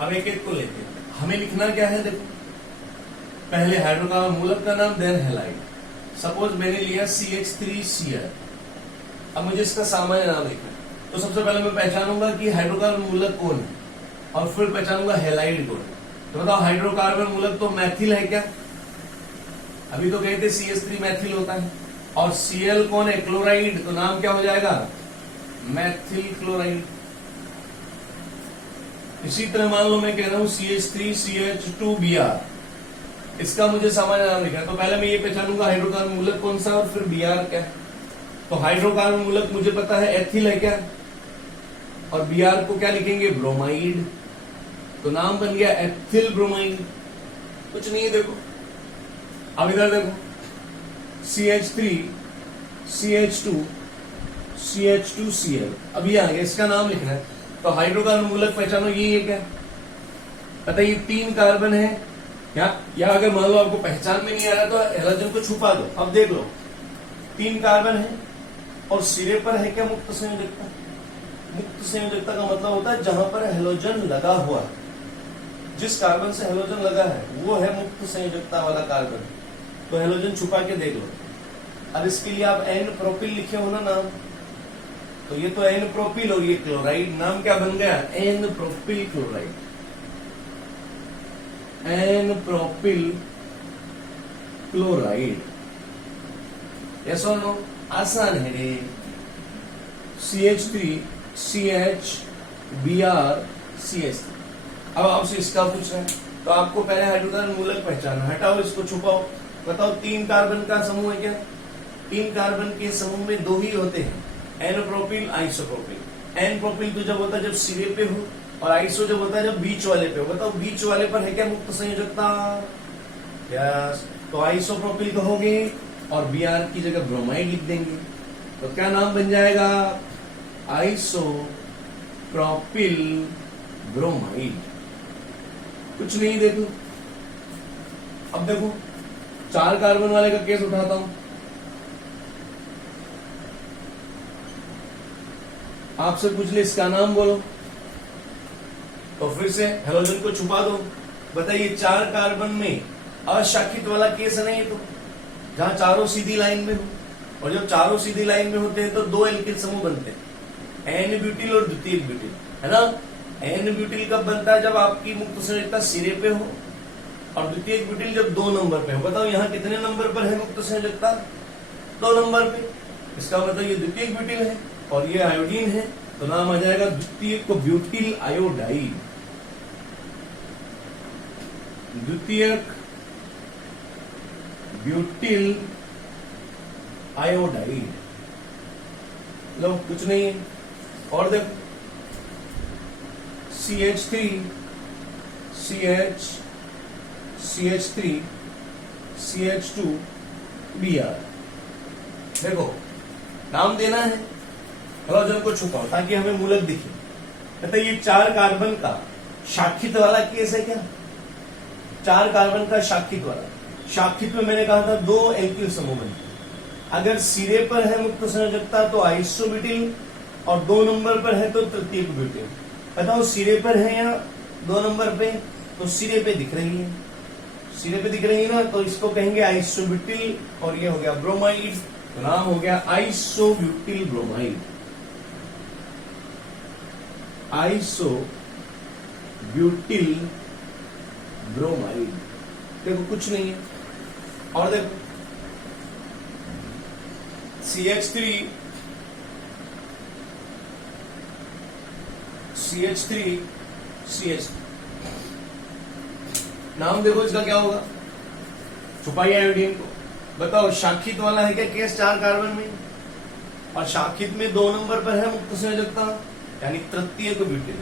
अब एक एक को लेते हैं। हमें लिखना क्या है? देखो, पहले हाइड्रोकार्बन मूलक का नाम, देन हेलाइड। सपोज मैंने लिया CH3Cl। अब मुझे इसका सामान्य नाम लिखना है, तो सबसे पहले मैं पहचानूंगा कि हाइड्रोकार्बन मूलक कौन है, और फिर पहचानूंगा हेलाइड कौन है। तो बताओ, हाइड्रोकार्बन मूलक तो मैथिल है क्या? अभी तो कहते CH3 मैथिल होता है, और Cl कौन है? क्लोराइड। तो नाम क्या हो जाएगा? मैथिल क्लोराइड। इसी तरह मान लो मैं कह रहा हूं CH3CH2Br, इसका मुझे सामान्य नाम लिखना है। तो पहले मैं ये पहचानूंगा हाइड्रोकार्बन मूलक कौन सा, और फिर Br क्या है। तो हाइड्रोकार्बन मूलक मुझे पता है एथिल है क्या, और Br को क्या लिखेंगे? ब्रोमाइड। तो नाम बन गया एथिल ब्रोमाइड। कुछ नहीं है, देखो अब इधर देखो, CH3 CH2 CH2Cl। अब ये आ गया, इसका नाम लिखना है। तो हाइड्रोकार्बन मूलक पहचानो, ये क्या पता, ये 3 कार्बन है, या अगर मान लो आपको पहचान में नहीं आ रहा तो हेलोजन को छुपा दो। अब देख लो, 3 कार्बन है, और सिरे पर है क्या मुक्त संयोजकता? मुक्त संयोजकता का मतलब होता है जहां पर हेलोजन लगा हुआ है, जिस कार्बन से हेलोजन लगा है वो है मुक्त संयोजकता वाला कार्बन। तो हेलोजन छुपा के देख लो। अब इसके लिए आप एन प्रोपिल लिखे हो ना नाम, तो ये तो एन प्रोपिल और ये क्लोराइड, नाम क्या बन गया? N propyl chloride. N propyl chloride. Yes और नो? आसान है रे। CH3 CH Br CH3। अब आपसे इसका पूछ रहे हैं तो आपको पहले हाइड्रोकार्बन मूलक पहचाना। हटाओ इसको, छुपाओ, बताओ 3 कार्बन का समूह है क्या? 3 कार्बन के समूह में 2 ही होते हैं, n propyl isopropyl. N propyl तो जब होता है जब सिरे पे हो, और आइसो जब होता है जब बीच वाले पे हो। बताओ बीच वाले पर है क्या मुक्त संयोजकता? यस, तो आइसोप्रोपिल कहोगे और Br की जगह ब्रोमाइड लिख देंगे, तो क्या नाम बन जाएगा? Isopropyl bromide. कुछ नहीं, देखो अब देखो 4 कार्बन वाले का केस उठाता हूं। आपसे पूछ ले इसका नाम बोलो, तो फिर से हेलोजन को छुपा दो। बताइए 4 कार्बन में अशाखित वाला केस है नहीं, तो जहां चारों सीधी लाइन में हो, और जब चारों सीधी लाइन में होते हैं तो 2 एल्किल समूह बनते हैं, एन ब्यूटिल और द्वितीयक ब्यूटिल, है ना? एन ब्यूटिल कब बनता है? जब आपकी मुक्त संयोजकता सिरे पे हो, और द्वितीयक ब्यूटिल जब 2 नंबर पे हो। बताओ यहाँ कितने नंबर पर है मुक्त संयोजकता? 2 नंबर पे। इसका मतलब ये द्वितीयक ब्यूटिल है और ये आयोडीन है, तो नाम आ जाएगा द्वितीयक ब्यूटिल आयोडाइड। द्वितीयक ब्यूटिल आयोडाइड। लो, कुछ नहीं है। और देखो CH3 CH CH3 CH2 Br। देखो नाम देना है, हेलोजन को छुपाओ ताकि हमें मूलक दिखे। कहते ये 4 कार्बन का शाखित वाला केस है क्या? 4 कार्बन का शाखित वाला। शाखित में मैंने कहा था 2 एल्किल समूह बनते। अगर सिरे पर है मुक्त संयोजकता तो आइसोब्यूटिल, और 2 नंबर पर है तो तृतीयक ब्यूटिल। बताओ सिरे पर है या 2 नंबर पे? तो सिरे पे दिख रही है, सिरे पे दिख रही है ना, तो इसको कहेंगे आइसोब्यूटिल, और ये हो गया ब्रोमाइड, तो नाम हो गया आइसोब्यूटिल ब्रोमाइड। Isobutyl bromide. देखो कुछ नहीं है। और देखो CH3 CH3 नाम देखो इसका क्या होगा? छुपाइए आयोडीन को। बताओ शाखित वाला है क्या केस 4 कार्बन में? और शाखित में 2 नंबर पर है मुक्त संयोजकता, यानी तृतीयक ब्यूटिल।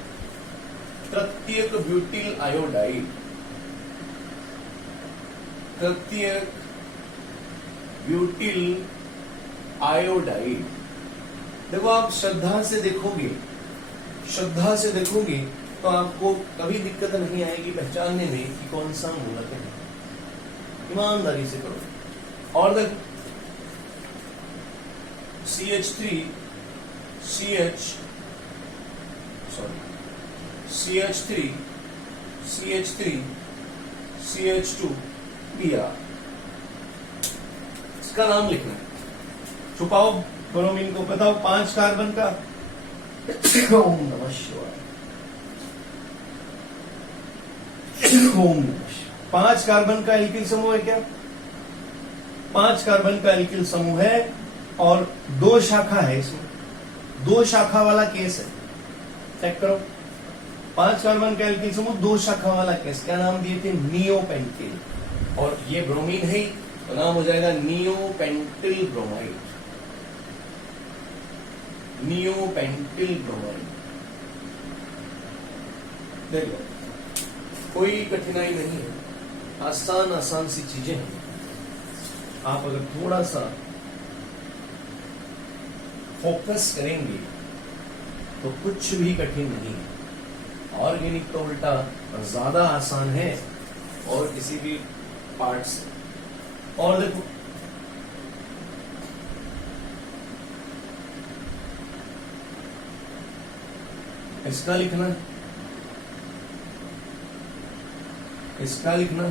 तृतीयक ब्यूटिल आयोडाइड। तृतीयक ब्यूटिल आयोडाइड। देखो आप श्रद्धा से देखोगे, श्रद्धा से देखोगे तो आपको कभी दिक्कत नहीं आएगी पहचानने में कि कौन सा मूलक है। ईमानदारी से करो। और देखो CH3 CH2 Br। इसका नाम लिखना है। छुपाओ ब्रोमीन को। बताओ 5 कार्बन का ओम नमः शिवाय। 5 कार्बन का एल्किल समूह है क्या? 5 कार्बन का एल्किल समूह है और 2 शाखा है इसमें, 2 शाखा वाला केस है। चेक करो 5 कार्बन का एल्किल समूह 2 शाखा वाला केस। क्या नाम दिए थे? नियोपेंटिल। और ये ब्रोमीन है तो नाम हो जाएगा नियोपेंटिल ब्रोमाइड। नियोपेंटिल ब्रोमाइड। देखो कोई कठिनाई नहीं है, आसान आसान सी चीजें हैं। आप अगर थोड़ा सा फोकस करेंगे तो कुछ भी कठिन नहीं है। ऑर्गेनिक तो उल्टा ज्यादा आसान है और किसी भी पार्ट से। और देखो इसका लिखना, इसका लिखना,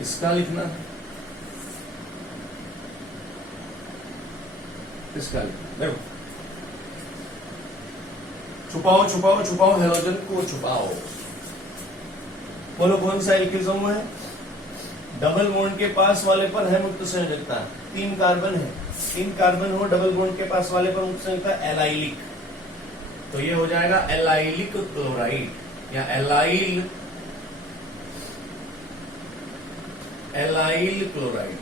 इसका लिखना, इसका लिखना। देखो, छुपाओ छुपाओ छुपाओ, हेलोजन को छुपाओ। बोलो कौन सा एल्किल समूह है? डबल बॉन्ड के पास वाले पर है मुक्त संयोजकता, 3 कार्बन है, 3 कार्बन हो, डबल बॉन्ड के पास वाले पर मुक्त संयोजकता एलाइलिक, तो ये हो जाएगा एलाइलिक क्लोराइड या एलाइल क्लोराइड,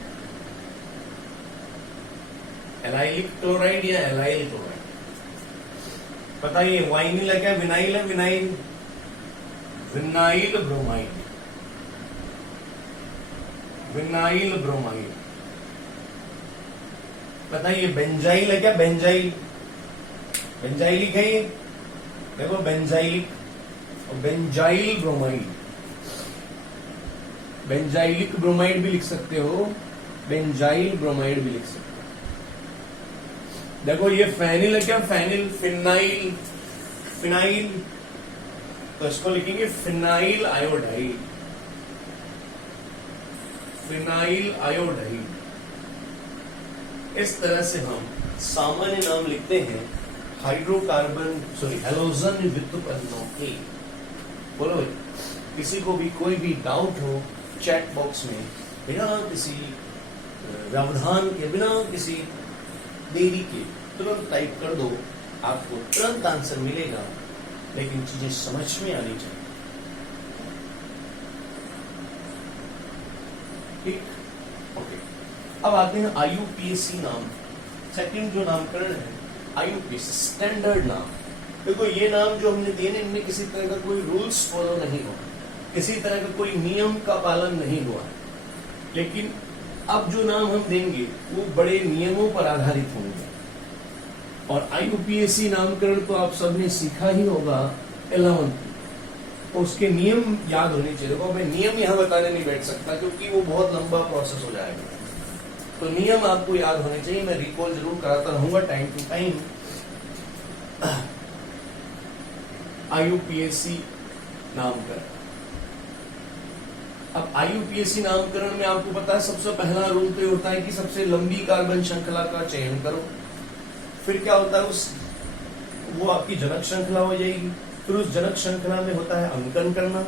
एलाइलिक क्लोराइड या एलाइल क्लोराइड। बताइए वाइनिल है क्या, विनाइल है? Vinyl, vinyl bromide, vinyl bromide. बताइए बेंजाइल है क्या? बेंजाइल, बेंजाइलिक है ये, देखो बेंजाइलिक और बेंजाइल ब्रोमाइड, बेंजाइलिक ब्रोमाइड भी लिख सकते हो, बेंजाइल ब्रोमाइड भी लिख सकते हो। देखो ये फेनिल है क्या? फेनिल, फिनाइल, फिनाइल, तो इसको लिखेंगे फिनाइल आयोडाइड, फिनाइल आयोडाइड। इस तरह से हम सामान्य नाम लिखते हैं हाइड्रोकार्बन हेलोजन व्युत्पन्नों के। बोलो भाई, किसी को भी कोई भी डाउट हो चैट बॉक्स में बिना किसी व्यवधान के, बिना किसी देरी के तुरंत टाइप कर दो, आपको तुरंत आंसर मिलेगा, लेकिन चीजें समझ में आनी चाहिए। ठीक, ओके। अब आते हैं आईयूपीएसी नाम। सेकंड जो नामकरण है आईयूपीएसी, स्टैंडर्ड नाम। देखो ये नाम जो हमने दिए ना, इनमें किसी तरह का कोई रूल्स फॉलो नहीं हुआ, किसी तरह का कोई नियम का पालन नहीं हुआ है, लेकिन अब जो नाम हम देंगे वो बड़े नियमों पर आधारित होंगे। और आईयूपीएसी नामकरण तो आप सबने सीखा ही होगा 11th, तो उसके नियम याद होने चाहिए। देखो मैं नियम यहां बताने नहीं बैठ सकता क्योंकि वो बहुत लंबा प्रोसेस हो जाएगा, तो नियम आपको याद होने चाहिए। मैं रिकॉल जरूर कराता रहूंगा टाइम टू टाइम। आईयूपीएसी नामकरण, अब आईयूपीएसी नामकरण में आपको पता है सबसे पहला रूल तो ये होता है कि सबसे लंबी कार्बन श्रृंखला का चयन करो। फिर क्या होता है, वो आपकी जनक श्रृंखला हो जाएगी। फिर उस जनक श्रृंखला में होता है अंकन करना,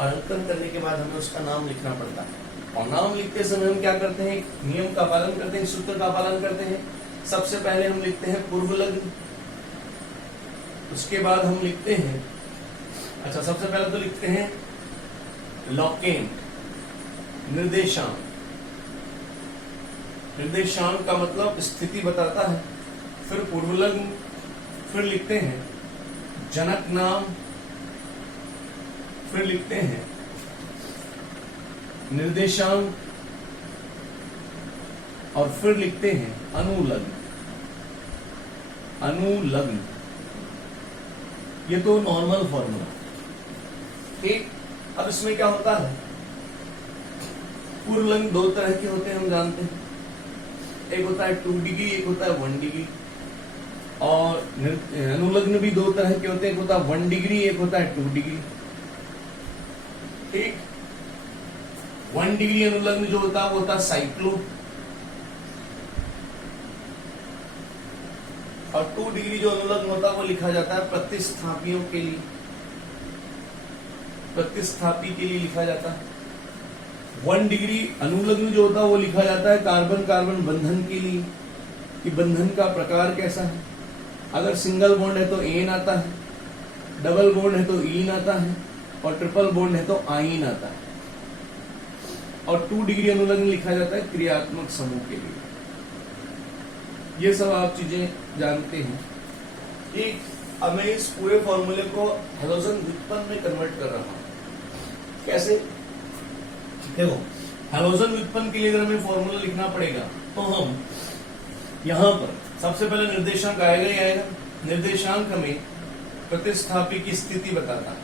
और अंकन करने के बाद हमें उसका नाम लिखना पड़ता है। और नाम लिखते समय हम क्या करते हैं, नियम का पालन करते हैं, सूत्र का पालन करते हैं। सबसे पहले हम लिखते हैं पूर्व लग्न, उसके बाद हम लिखते हैं, अच्छा सबसे पहले तो लिखते हैं लॉकेंट, निर्देशांक। निर्देशांक का मतलब स्थिति बताता है। फिर पूर्व लग्न, फिर लिखते हैं जनक नाम, फिर लिखते हैं निर्देशांक, और फिर लिखते हैं अनुलग्न। अनुलग्न ये तो नॉर्मल फॉर्मूला। ठीक, अब इसमें क्या होता है, पूर्व लग्न 2 तरह के होते हैं, हम जानते हैं। एक होता है 2 डिग्री, एक होता है 1 डिग्री। और अनुलग्न भी 2 तरह के होते हैं, एक होता है 1 डिग्री, एक होता है 2 डिग्री। ठीक, 1 डिग्री अनुलग्न जो होता है वो होता है साइक्लो, और 2 डिग्री जो अनुलग्न होता है वो लिखा जाता है प्रतिस्थापियों के लिए, प्रतिस्थापी के लिए लिखा जाता है। 1 डिग्री अनुलग्न जो होता है वो लिखा जाता है कार्बन कार्बन बंधन के लिए, कि बंधन का प्रकार कैसा है। अगर सिंगल बॉन्ड है तो एन आता है, डबल बॉन्ड है तो ईन आता है, और ट्रिपल बॉन्ड है तो आइन आता है। और 2 डिग्री अनुलग्न लिखा जाता है क्रियात्मक समूह के लिए। ये सब आप चीजें जानते हैं। एक, अब मैं इस पूरे फॉर्मूले को हेलोजन व्युत्पन्न में कन्वर्ट कर रहा हूं। कैसे, देखो हेलोजन व्युत्पन्न के लिए अगर हमें फॉर्मूला लिखना पड़ेगा तो हम यहां पर सबसे पहले निर्देशांक आएगा ही आएगा। निर्देशांक हमें प्रतिस्थापी की स्थिति बताता है,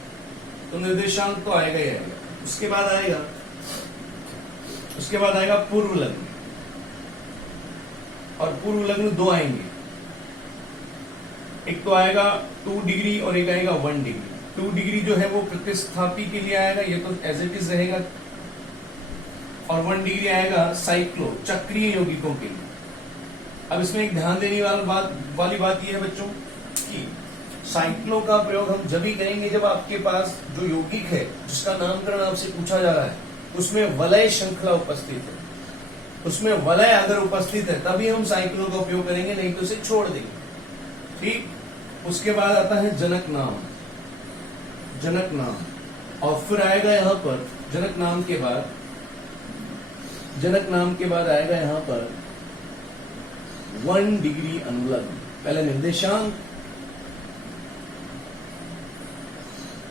तो निर्देशांक तो आएगा ही आएगा। उसके बाद आएगा पूर्व लग्न। और पूर्व लग्न 2 आएंगे। एक तो आएगा 2 डिग्री और एक आएगा 1 डिग्री। 2 डिग्री जो है वो प्रतिस्थापी के लिए आएगा, ये तो एज इट इज रहेगा, और 1 डिग्री आएगा साइक्लो चक्रीय यौगिकों के लिए। अब इसमें एक ध्यान देने वाली बात यह है बच्चों कि साइक्लो का प्रयोग हम जब भी करेंगे जब आपके पास जो यौगिक है जिसका नामकरण आपसे पूछा जा रहा है उसमें वलय श्रृंखला उपस्थित है, उसमें वलय अगर उपस्थित है तभी हम साइक्लो का उपयोग करेंगे, नहीं तो उसे छोड़ देंगे। ठीक। उसके बाद आता है जनक नाम। जनक नाम और फिर आएगा यहां पर जनक नाम के बाद आएगा यहां पर 1 डिग्री अनुलग्न। पहले निर्देशांक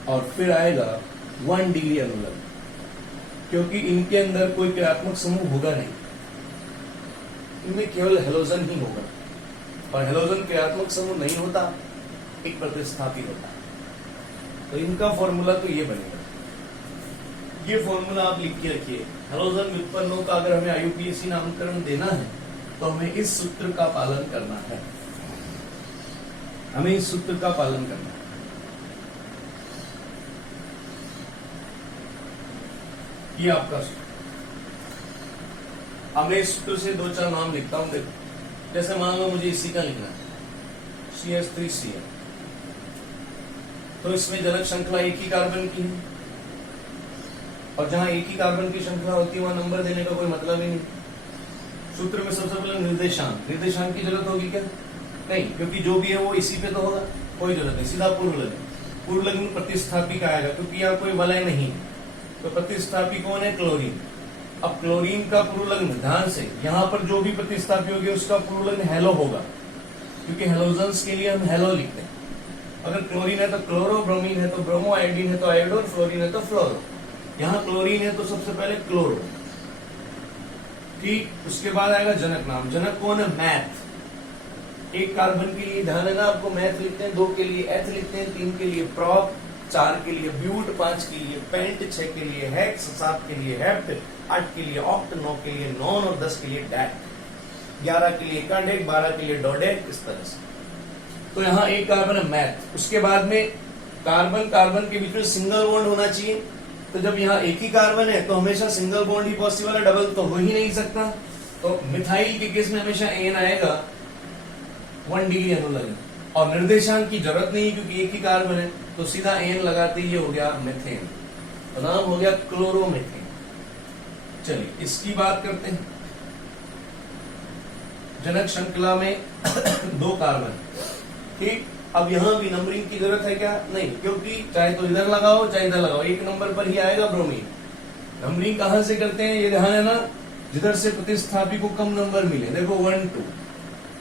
और फिर आएगा 1 डिग्री अनुलग्न, क्योंकि इनके अंदर कोई क्रियात्मक समूह होगा नहीं, इनमें केवल हेलोजन ही होगा, और हेलोजन क्रियात्मक समूह नहीं होता, एक प्रतिस्थापी होता है। तो इनका फॉर्मूला तो ये बनेगा, ये फॉर्मूला आप लिख के रखिए। हेलोजन व्युत्पन्नों का अगर हमें आईयूपीएसी नामकरण देना है तो हमें इस सूत्र का पालन करना है, हमें इस सूत्र का पालन करना है। ये आपका सूत्र। अब मैं इस सूत्र से 2-4 नाम लिखता हूं। देखो, जैसे मान लो मुझे इसी का लिखना है CH3Cl, तो इसमें जनक श्रृंखला एक ही कार्बन की है, और जहां एक ही कार्बन की श्रृंखला होती है वहां नंबर देने का कोई मतलब ही नहीं। सूत्र में सबसे पहले निर्देशांक की जरूरत होगी क्या? नहीं, क्योंकि जो भी है वो इसी पे तो होगा, कोई जरूरत नहीं। सीधा पूर्व लग्न प्रतिस्थापी का आएगा, क्योंकि यहाँ कोई वलय नहीं है, तो प्रतिस्थापी कौन है? क्लोरीन। अब क्लोरीन का पूर्व लग्न, ध्यान से यहाँ पर जो भी प्रतिस्थापी होगी उसका पूर्व लग्न हेलो होगा, क्योंकि हेलोजन्स के लिए हम हेलो लिखते हैं। अगर क्लोरीन है तो क्लोरो, ब्रोमीन है तो ब्रोमो, आयोडीन है तो आयोडो, फ्लोरीन है तो फ्लोरो। यहाँ क्लोरीन है तो सबसे पहले क्लोरो। ठीक। उसके बाद आएगा जनक नाम। जनक कौन है? मैथ। एक कार्बन के लिए ध्यान है ना आपको, मैथ लिखते हैं, 2 के लिए एथ लिखते हैं, 3 के लिए प्रॉप, 4 के लिए ब्यूट, 5 के लिए पेंट, 6 के लिए हेक्स, 7 के लिए हेप्ट, 8 के लिए ऑक्ट, 9 के लिए नॉन और 10 के लिए डैक, 11 के लिए कांडेक, 12 के लिए डोडेक, इस तरह से। तो यहाँ एक कार्बन है मैथ। उसके बाद में कार्बन के बीच में सिंगल बॉन्ड होना चाहिए, तो जब यहाँ एक ही कार्बन है तो हमेशा सिंगल बॉन्ड ही पॉसिबल है, डबल तो हो ही नहीं सकता। तो मिथाइल के केस में हमेशा एन आएगा 1 डिग्री अनुलग्न, और निर्देशांक की जरूरत नहीं क्योंकि एक ही कार्बन है, तो सीधा एन लगाते ही हो गया मेथेन, तो नाम हो गया क्लोरोमेथेन। चलिए इसकी बात करते हैं। जनक श्रृंखला में 2 कार्बन। ठीक। अब यहां भी नंबरिंग की जरूरत है क्या? नहीं, क्योंकि चाहे तो इधर लगाओ चाहे इधर लगाओ, एक नंबर पर ही आएगा ब्रोमीन। नंबरिंग कहां से करते हैं ये ध्यान है ना, जिधर से प्रतिस्थापी को कम नंबर मिले। देखो 1, 2।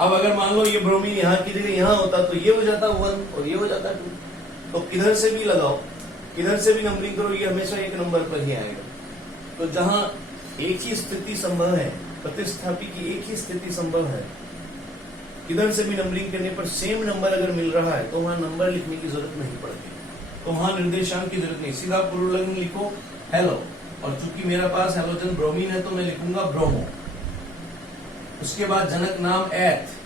अब अगर मान लो ये ब्रोमीन यहाँ की जगह यहाँ होता तो ये हो जाता 1 और ये हो जाता 2, तो किधर से भी लगाओ, किधर से भी नंबरिंग करो, ये हमेशा एक नंबर पर ही आएगा। तो जहां एक ही स्थिति संभव है, प्रतिस्थापी की एक ही स्थिति संभव है, इधर से भी नंबरिंग करने पर सेम नंबर अगर मिल रहा है तो वहां नंबर लिखने की जरूरत नहीं पड़ती, तो वहां निर्देशांक की जरूरत नहीं, सीधा पूर्व लग्न लिखो हेलो, और चूंकि मेरे पास हेलोजन ब्रोमीन है तो मैं लिखूंगा ब्रोमो। उसके बाद जनक नाम एथ,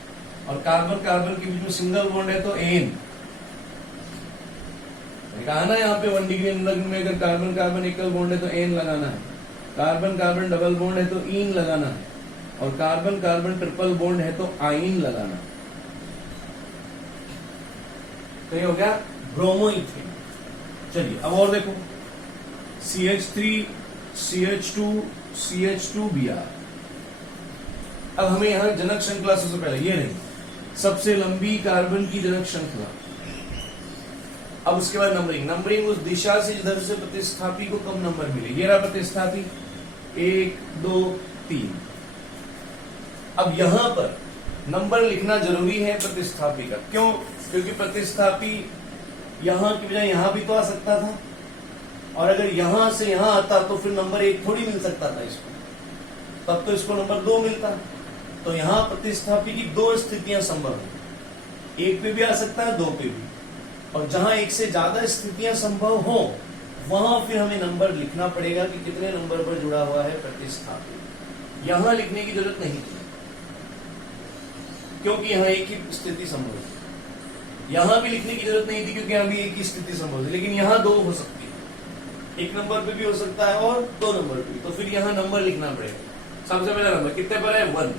और कार्बन के बीच में सिंगल बॉन्ड है तो एन। कहा ना यहाँ पे 1 डिग्री अनुलग्न में अगर कार्बन एकल बॉन्ड है तो एन लगाना है, कार्बन डबल बॉन्ड है तो इन लगाना है, और कार्बन ट्रिपल बॉन्ड है तो आइन लगाना। तो ये हो गया ब्रोमोइथेन। चलिए अब और देखो, CH3 CH2 CH2Br। अब हमें यहां जनक श्रृंखला सबसे पहले ये रही सबसे लंबी कार्बन की जनक श्रृंखला। अब उसके बाद नंबरिंग उस दिशा से जिधर से प्रतिस्थापी को कम नंबर मिले। ये रहा प्रतिस्थापी 1 2 3। अब यहां पर नंबर लिखना जरूरी है प्रतिस्थापी का। क्यों? क्योंकि प्रतिस्थापी यहां की बजाय यहां भी तो आ सकता था, और अगर यहां से यहां आता तो फिर नंबर 1 थोड़ी मिल सकता था इसको, तब तो इसको नंबर 2 मिलता। तो यहां प्रतिस्थापी की 2 स्थितियां संभव है, 1 पे भी आ सकता है, 2 पे भी, और जहां 1 से ज्यादा स्थितियां संभव हो वहां फिर हमें नंबर लिखना पड़ेगा कि कितने नंबर पर जुड़ा हुआ है प्रतिस्थापी। यहां लिखने की जरूरत नहीं थी। क्योंकि यहाँ एक ही स्थिति संभव है। यहां भी लिखने की जरूरत नहीं थी क्योंकि यहां भी एक ही स्थिति संभव है, लेकिन यहां दो हो सकती है, एक नंबर पे भी हो सकता है और दो नंबर पे, तो फिर यहां नंबर लिखना पड़ेगा। सबसे पहला नंबर कितने पर है 1,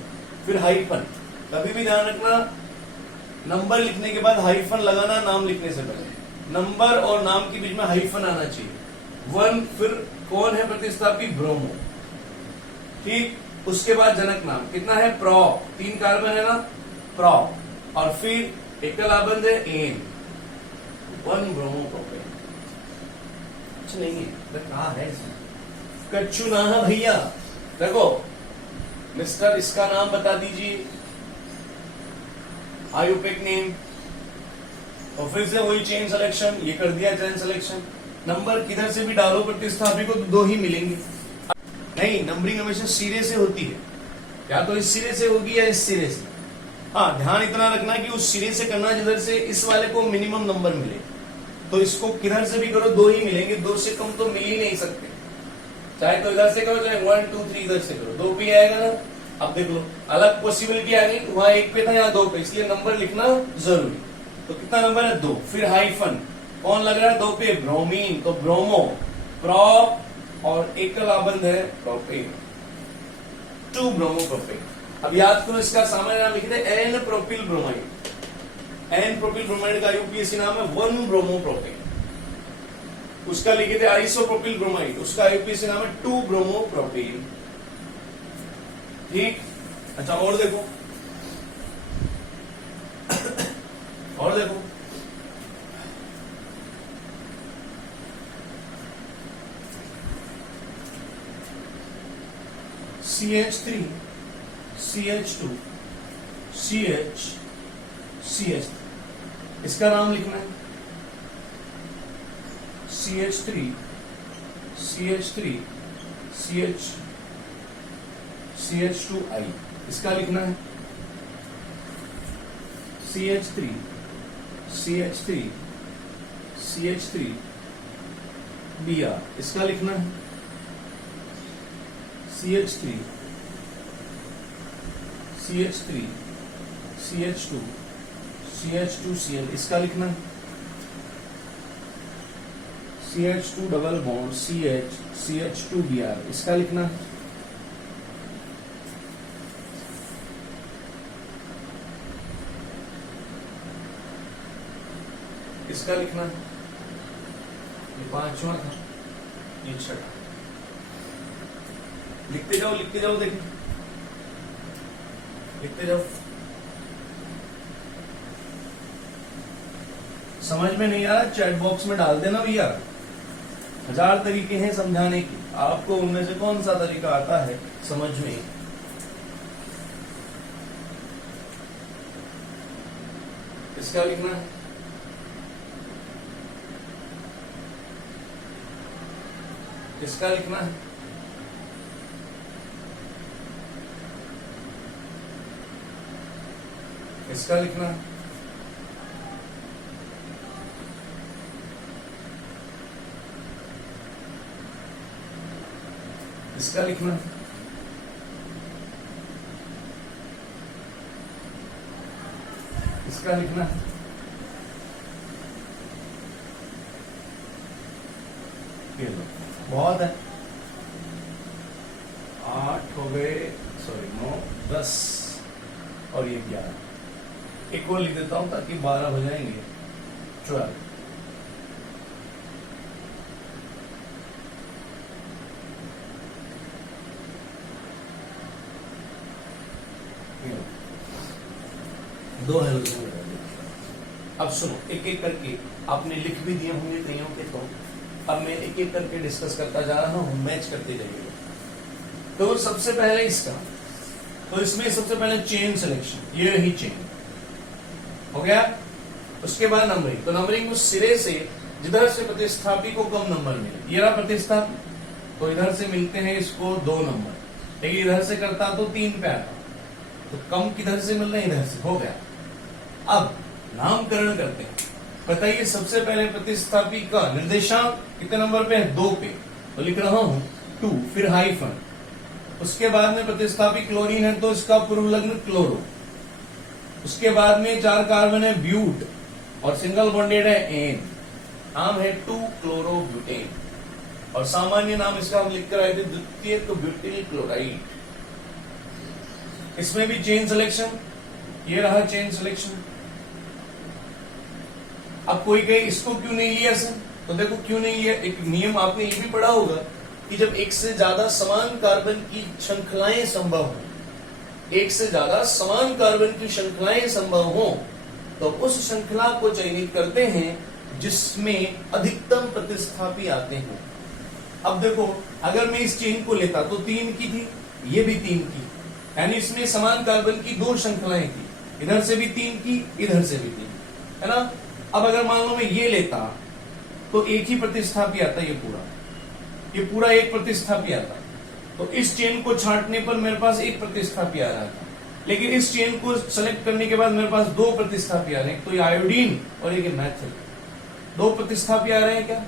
फिर हाइफन। कभी भी ध्यान रखना, नंबर लिखने के बाद हाइफन लगाना नाम लिखने से पहले, नंबर और नाम के बीच में हाइफन आना चाहिए। 1, फिर कौन है प्रतिस्थापी, ब्रोमो, ठीक। उसके बाद जनक नाम कितना है, प्रो, 3 कार्बन है ना, प्रो, और फिर एकल आबंध है एन, 1 ब्रोमो प्रोपेन। अच्छा नहीं है, कहा है कच्चू ना है भैया। देखो मिस्टर, इसका नाम बता दीजिए, आयुपेक नेम, और फिर से वही चेन सिलेक्शन, ये कर दिया चेन सिलेक्शन। नंबर किधर से भी डालो प्रतिस्थापी को तो 2 ही मिलेंगे। नहीं, नंबरिंग हमेशा सिरे से होती है, या तो इस सिरे से होगी या इस सिरे से। हाँ, ध्यान इतना रखना कि उस सिरे से करना जिधर से इस वाले को मिनिमम नंबर मिले, तो इसको किधर से भी करो 2 ही मिलेंगे, 2 से कम तो मिल ही नहीं सकते। चाहे तो इधर से करो, चाहे 1 2 3 इधर से करो, 2 पे आएगा ना। अब देख लो, अलग पॉसिबिलिटी आ गई, वहां 1 पे था, यहाँ 2 पे, इसलिए नंबर लिखना जरूरी। तो कितना नंबर है, 2, फिर हाइफन, कौन लग रहा है 2 पे, ब्रोमीन, तो ब्रोमो, प्रोप, और एकल आबंध है प्रोपेन, 2 ब्रोमो प्रोपेन। अब याद करो, इसका सामान्य नाम लिखते हैं n propyl bromide. N propyl bromide का यूपीएससी नाम है 1 ब्रोमो प्रोपेन। उसका लिखे थे आइसोप्रोपिल ब्रोमाइड, उसका यूपीएससी नाम है 2 ब्रोमो प्रोपेन, ठीक। अच्छा, और देखो और देखो, CH3 CH2 CH CH, इसका नाम लिखना है CH3 CH3 CH CH2I, इसका लिखना है CH3 CH3 CH3 Br, इसका लिखना है CH3 CH3 CH2 CH2Cl, इसका लिखना है CH2 double bond CH CH2Br, इसका लिखना है इसका लिखना है, ये 5वां था, ये 6वां। लिखते जाओ देखिए, लिखते जाओ। समझ में नहीं आ रहा, चैट बॉक्स में डाल देना भैया। 1000 तरीके हैं समझाने के, आपको उनमें से कौन सा तरीका आता है समझ में। इसका लिखना है इसका लिखना है इसका लिखना है इसका लिखना है इसका लिखना है ये लो, बहुत है। 8 हो गए, सॉरी 9 10 और ये 11। एक और लिख देता हूं ताकि 12 हो जाएंगे, 12। दो हेलोजन। अब सुनो, एक एक करके आपने लिख भी दिए होंगे कईयों के, तो अब मैं एक एक करके डिस्कस करता जा रहा हूं, मैच करते जाइए। तो सबसे पहले इसका, तो इसमें सबसे पहले चेन सिलेक्शन, ये रही चेन, हो गया। उसके बाद नंबरिंग, तो नंबरिंग उस सिरे से जिधर से प्रतिस्थापी को कम नंबर मिले, ये रहा प्रतिस्थापी, तो इधर से मिलते हैं इसको 2 नंबर, लेकिन इधर से करता तो 3 पे आता, तो कम किधर से मिल रहे हैं, इधर से, हो गया। अब नामकरण करते हैं। बताइए सबसे पहले प्रतिस्थापी का निर्देशांक कितने नंबर पे है, 2 पे, तो लिख रहा हूं 2, फिर हाइफन। उसके बाद में प्रतिस्थापी क्लोरीन है तो इसका पूर्व लग्न क्लोरो, उसके बाद में 4 कार्बन है ब्यूट और सिंगल बॉन्डेड है एन। नाम है 2-क्लोरोब्यूटेन और सामान्य नाम इसका हम लिख कर आए थे द्वितीयक ब्यूटिल क्लोराइड। इसमें भी चेन सिलेक्शन, ये रहा चेन सिलेक्शन। अब कोई कहे इसको क्यों नहीं लिया सर, तो देखो क्यों नहीं लिया। एक नियम आपने ये भी पढ़ा होगा कि जब एक से ज्यादा समान कार्बन की श्रृंखलाएं संभव हो, एक से ज्यादा समान कार्बन की श्रृंखलाएं संभव हो, तो उस श्रृंखला को चयनित करते हैं जिसमें अधिकतम प्रतिस्थापी आते हो। अब देखो अगर मैं इस चेन को लेता तो 3 की थी, ये भी 3 की, यानी इसमें समान कार्बन की 2 श्रृंखलाएं थी, इधर से भी 3 की, इधर से भी 3, है ना। अब अगर मान लो मैं ये लेता तो एक ही प्रतिस्थापी आता, ये पूरा एक प्रतिस्थापी आता। तो इस चेन को छांटने पर मेरे पास एक प्रतिस्थापी आ रहा था, लेकिन इस चेन को सेलेक्ट करने के बाद मेरे पास 2 प्रतिस्थापी आ रहे हैं। तो ये आयोडीन और एक मैथिल, 2 प्रतिस्थापी आ रहे हैं क्या।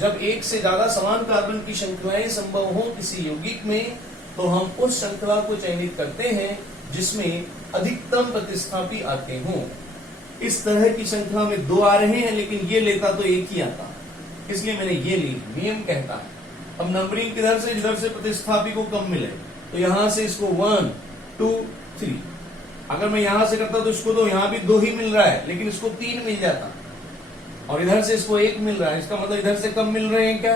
जब एक से ज्यादा समान कार्बन की श्रृंखलाएं संभव हो किसी यौगिक में, तो हम उस श्रृंखला को चयनित करते हैं जिसमें अधिकतम प्रतिस्थापी आते हों। इस तरह की श्रृंखला में 2 आ रहे हैं, लेकिन ये लेता तो एक ही आता, इसलिए मैंने ये ली। नियम कहता है अब नंबरिंग किधर से, जिधर से प्रतिस्थापी को कम मिले, तो यहां से इसको 1 2 3। अगर मैं यहां से करता तो इसको तो यहां भी 2 ही मिल रहा है, लेकिन इसको 3 मिल जाता, और इधर से इसको 1 मिल रहा है, इसका मतलब इधर से कम मिल रहे हैं क्या,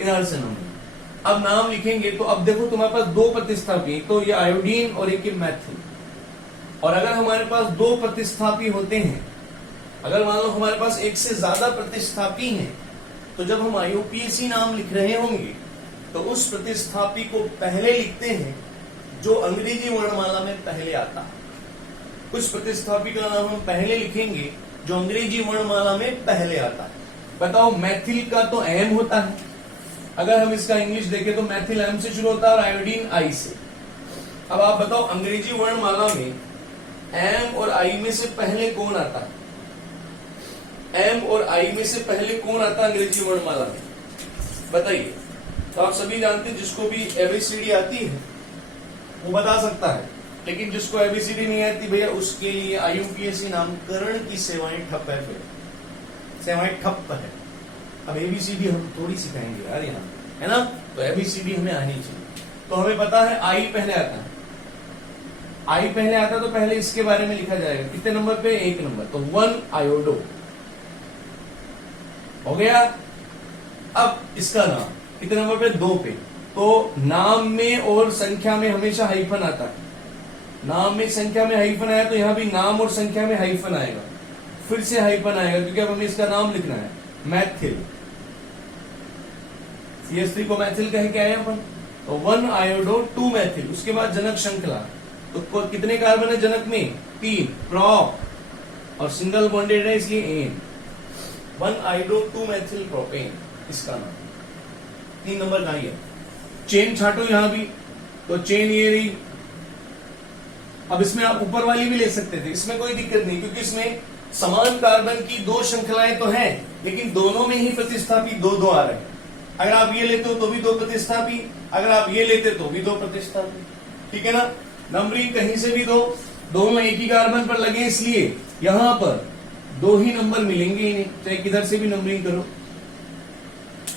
इधर से नंबर। अब नाम लिखेंगे तो अब देखो तुम्हारे पास 2 प्रतिस्थापी, तो ये आयोडीन और एक मैथिल। और अगर हमारे पास 2 प्रतिस्थापी होते हैं, अगर मान लो हमारे पास एक से ज्यादा प्रतिस्थापी हैं, तो जब हम IUPAC नाम लिख रहे होंगे तो उस प्रतिस्थापी को पहले लिखते हैं जो अंग्रेजी वर्णमाला में पहले आता। उस प्रतिस्थापी का नाम हम पहले लिखेंगे जो अंग्रेजी वर्णमाला में पहले आता है। बताओ मैथिल का तो एम होता है, अगर हम इसका इंग्लिश देखें तो मैथिल एम से शुरू होता है और आयोडीन आई से। अब आप बताओ अंग्रेजी वर्णमाला में एम और आई में से पहले कौन आता है, एम और आई में से पहले कौन आता है अंग्रेजी वर्णमाला में, बताइए। तो आप सभी जानते हैं जिसको भी एबीसीडी आती है वो बता सकता है, लेकिन जिसको एबीसीडी नहीं आती भैया उसके लिए IUPAC नामकरण की सेवाएं ठप है, फिर सेवाएं ठप है। अब एबीसीडी हम थोड़ी सिखाएंगे यार यहाँ, है ना। तो एबीसीडी हमें आनी चाहिए। तो हमें पता है आई पहले आता है, आई पहले आता तो पहले इसके बारे में लिखा जाएगा। कितने नंबर पे, 1 नंबर, तो 1 आयोडो हो गया। अब इसका नाम कितने नंबर पे, 2 पे। तो नाम में और संख्या में हमेशा हाइफन आता है, नाम में संख्या में हाइफन आया तो यहां भी नाम और संख्या में हाइफन आएगा, फिर से हाइफन आएगा, क्योंकि अब हमें इसका नाम लिखना है। मैथिल, CH3 को मैथिल कहे क्या है अपन, तो 1 आयोडो 2 मैथिल। उसके बाद जनक श्रृंखला, तो कितने कार्बन है जनक में, 3, प्रोप और सिंगल बॉन्डेड है इसलिए एन। 1 आयोडो 2 मैथिल प्रोपेन इसका नाम। 3 नंबर का ही है। चेन छाटो यहां भी, तो चेन ये रही। अब इसमें आप ऊपर वाली भी ले सकते थे, इसमें कोई दिक्कत नहीं, क्योंकि इसमें समान कार्बन की 2 श्रृंखलाएं तो हैं, लेकिन दोनों में ही प्रतिस्थापी 2-2 आ रहे हैं। अगर आप ये लेते हो तो भी 2 प्रतिस्थापी, अगर आप ये लेते तो भी 2 प्रतिस्थापी, ठीक है ना। नंबरिंग कहीं से भी दोनों एक ही कार्बन पर लगे, इसलिए यहां पर 2 ही नंबर मिलेंगे इन्हें, चाहे किधर से भी नंबरिंग करो,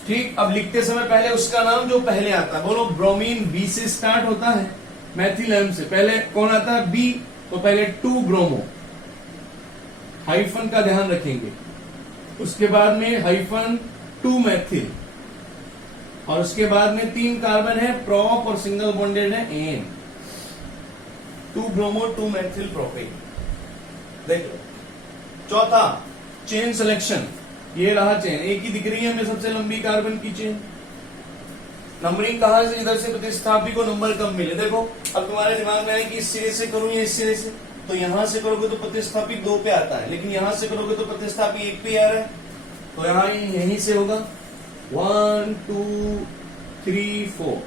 ठीक। अब लिखते समय पहले उसका नाम जो पहले आता है, बोलो ब्रोमीन बी से स्टार्ट होता है, मैथिल एम से पहले कौन आता है, बी, तो पहले 2 ब्रोमो, हाइफन का ध्यान रखेंगे, उसके बाद में हाइफन 2 मैथिल, और उसके बाद में 3 कार्बन है प्रोप और सिंगल बॉन्डेड है एन। 2 bromo 2 Maithil propane. देख लो। चौथा चेन सिलेक्शन, ये रहा चेन, एक ही दिख रही है हमें सबसे लंबी कार्बन की चेन। नंबरिंग कहां से, इधर से प्रतिस्थापी को नंबर कम मिले। देखो अब तुम्हारे दिमाग में है कि इस सिरे से करूं या इस सिरे से, तो यहां से करोगे तो प्रतिस्थापी 2 पे आता है, लेकिन यहां से करोगे तो प्रतिस्थापी 1 पे आ रहा है, तो यहां यहीं से होगा 1 2 3 4।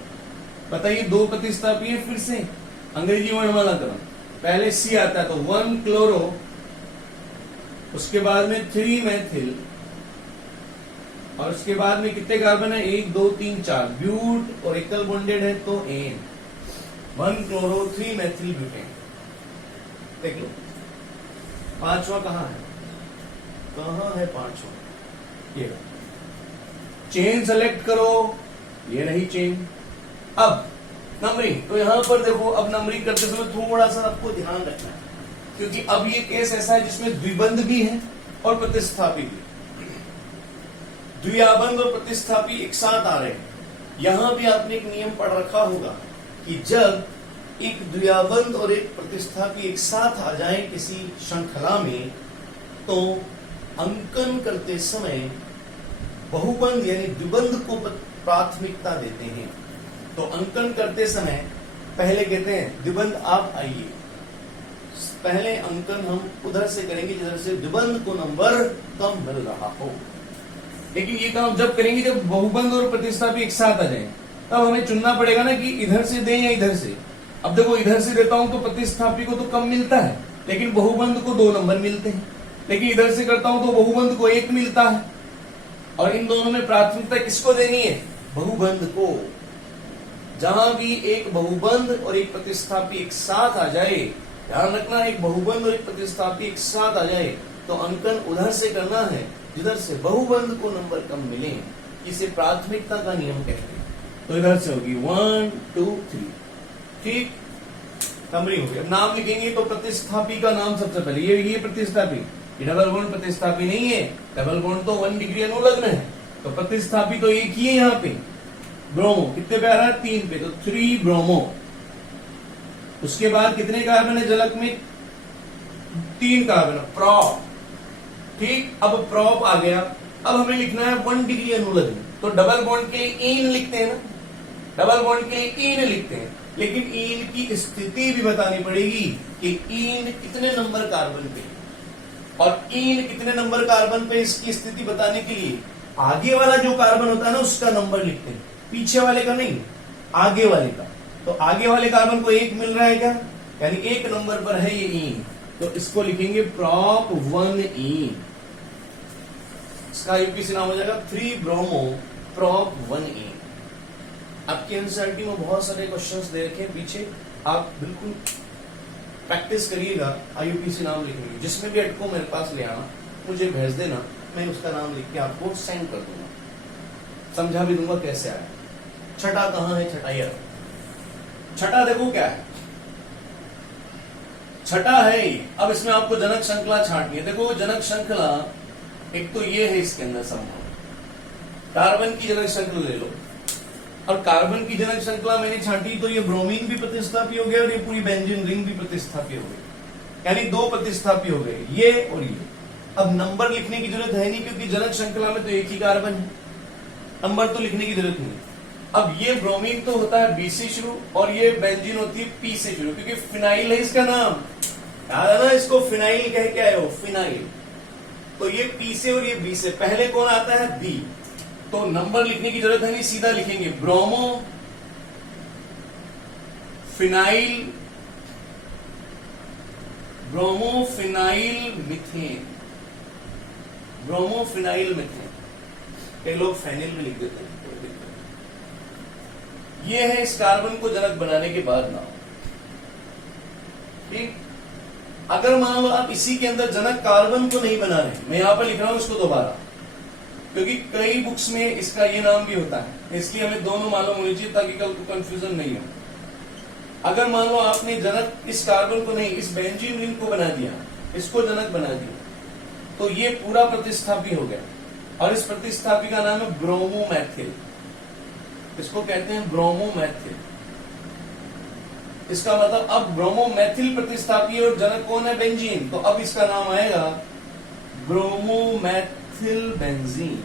बताइए 2 प्रतिस्थापी है, फिर से अंग्रेजी वर्णमाला क्रम, पहले सी आता है तो 1 क्लोरो, उसके बाद में 3 मैथिल, और उसके बाद में कितने कार्बन है, 1 2 3 4 ब्यूट और एकल बॉन्डेड है तो एन। 1 chloro 3 Maithil butane. देख लो, पांचवा कहाँ है, कहाँ है पांचवा, ये चेन सेलेक्ट करो, ये रही चेन। अब नंबरिंग, तो यहां पर देखो, अब नंबरिंग करते समय थोड़ा सा आपको ध्यान रखना है, क्योंकि अब ये केस ऐसा है जिसमें द्विबंध भी है और प्रतिस्थापी भी। द्विआबंध और प्रतिस्थापी एक साथ आ रहे हैं। यहां भी आपने एक नियम पढ़ रखा होगा कि जब एक द्विआबंध और एक प्रतिस्थापी एक साथ आ जाए किसी श्रृंखला में, तो अंकन करते समय बहुबंध यानी द्विबंध को प्राथमिकता देते हैं। तो अंकन करते समय पहले कहते हैं द्विबंध आप आइए, पहले अंकन हम उधर से करेंगे जिधर से द्विबंध को नंबर कम मिल रहा हो। लेकिन ये काम जब करेंगे जब बहुबंध और प्रतिस्थापी एक साथ आ जाए, तब हमें चुनना पड़ेगा ना कि इधर से दें या इधर से। अब देखो, इधर से देता हूं तो प्रतिस्थापी को तो कम मिलता है, लेकिन बहुबंध को 2 नंबर मिलते हैं। लेकिन इधर से करता हूं तो बहुबंध को 1 मिलता है। और इन दोनों में प्राथमिकता किसको देनी है, बहुबंध को। जहां भी एक बहुबंध और एक प्रतिस्थापी एक साथ आ जाए, ध्यान रखना, एक बहुबंध और एक प्रतिस्थापी एक साथ आ जाए तो अंकन उधर से करना है जिधर से बहुबंध को नंबर कम मिले। इसे प्राथमिकता का नियम कहते हैं। तो इधर से होगी 1 2 3, ठीक, नंबरिंग हो गई। अब नाम लिखेंगे तो प्रतिस्थापी का नाम सबसे पहले, ये प्रतिस्थापी, ये डबल बॉन्ड प्रतिस्थापी नहीं है, डबल बॉन्ड तो 1 डिग्री अनुलग्न है, तो प्रतिस्थापी तो एक ही है यहाँ पे, ब्रोमो। कितने पे आ रहा है, 3 पे, तो 3 ब्रोमो। उसके बाद कितने कार्बन है जलक में, 3 कार्बन, प्रॉप, ठीक। अब प्रॉप आ गया, अब हमें लिखना है 1 डिग्री अनुलग्न, तो डबल बॉन्ड के लिए ईन लिखते हैं ना, डबल बॉन्ड के लिए ईन लिखते हैं, लेकिन ईन की स्थिति भी बतानी पड़ेगी कि ईन कितने नंबर कार्बन पे, और ईन कितने नंबर कार्बन पे, इसकी स्थिति बताने के लिए आगे वाला जो कार्बन होता है ना उसका नंबर लिखते हैं, पीछे वाले का नहीं, आगे वाले का। तो आगे वाले कार्बन को 1 मिल रहा है क्या, यानी 1 नंबर पर है ये ईन, तो इसको लिखेंगे प्रॉप 1 ईन। इसका यूपीसी नाम हो जाएगा 3 ब्रोमो प्रॉप 1 ईन। आपकी एनसीईआरटी में बहुत सारे क्वेश्चंस दे रखे हैं पीछे, आप बिल्कुल प्रैक्टिस करिएगा आईयूपीसी नाम लिखने की। जिसमें भी अटको मेरे पास ले आना, मुझे भेज देना, मैं उसका नाम लिख के आपको सेंड कर दूंगा, समझा भी दूंगा कैसे आया। छठा कहां है, छठा ये, छठा देखो क्या है, छठा है। अब इसमें आपको जनक श्रृंखला छांटनी है। देखो जनक श्रृंखला एक तो ये है, इसके अंदर संभव कार्बन की जनक श्रृंखला ले लो, और कार्बन की जनक श्रृंखला मैंने छांटी तो ये ब्रोमीन भी प्रतिस्थापी हो गया और ये पूरी बेंजीन रिंग भी प्रतिस्थापी हो गई, यानी 2 प्रतिस्थापी हो गए, ये और ये। अब नंबर लिखने की जरूरत है नहीं क्योंकि जनक श्रृंखला में तो एक ही कार्बन है, नंबर तो लिखने की जरूरत नहीं। अब ये ब्रोमीन तो होता है बी से शुरू और ये बेंजीन होती है पी से शुरू, क्योंकि फिनाइल है इसका नाम, याद है ना, इसको फिनाइल कह के आए हो, फिनाइल। तो ये पी से और ये बी से, पहले कौन आता है, बी। तो नंबर लिखने की जरूरत है नहीं, सीधा लिखेंगे bromo phenyl, bromo phenyl methane, bromo phenyl methane. कई लोग फेनिल में लिख देते हैं, ये है इस कार्बन को जनक बनाने के बाद नाम, ठीक। अगर मान लो आप इसी के अंदर जनक कार्बन को नहीं बना रहे, मैं यहां पर लिख रहा हूं इसको दोबारा, क्योंकि कई बुक्स में इसका ये नाम भी होता है, इसलिए हमें दोनों मालूम होनी चाहिए ताकि कल को कंफ्यूजन नहीं हो। अगर मान लो आपने जनक इस कार्बन को नहीं, इस बेंजीन रिंग को बना दिया, इसको जनक बना दिया, तो ये पूरा प्रतिस्थापी हो गया, और इस प्रतिस्थापी का नाम है ब्रोमोमैथिल, इसको कहते हैं ब्रोमोमैथिल। इसका मतलब अब ब्रोमोमैथिल प्रतिस्थापी और जनक कौन है, बेंजीन, तो अब इसका नाम आएगा ब्रोमोमैथिल बेंजीन।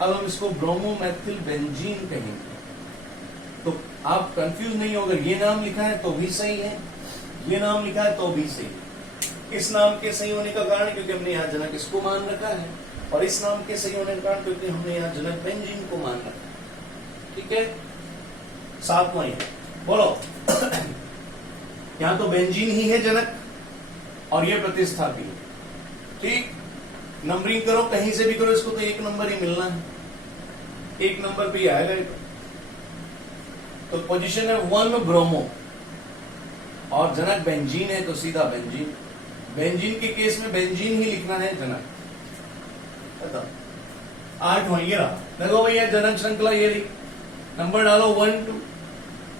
अब हम इसको ब्रोमोमैथिल बेंजीन कहेंगे, तो आप कंफ्यूज नहीं होगा, ये नाम लिखा है तो भी सही है, ये नाम लिखा है तो भी सही। इस नाम के सही होने का कारण क्योंकि हमने यहाँ जनक इसको मान रखा है, और इस नाम के सही होने का कारण क्योंकि हमने यहाँ जनक बेंजीन को मान रखा है, ठीक है। 7वां बोलो यहां तो बेंजीन ही है जनक और ये प्रतिस्थापी है, ठीक। नंबरिंग करो, कहीं से भी करो, इसको तो 1 नंबर ही मिलना है, 1 नंबर पे ही आएगा। तो पोजीशन है 1 ब्रोमो, और जनक बेंजीन है तो सीधा बेंजीन। बेंजीन के केस में बेंजीन ही लिखना है जनक। बताओ 8वां ये रहा। देखो भैया जनक श्रृंखला ये रही, नंबर डालो 1 2,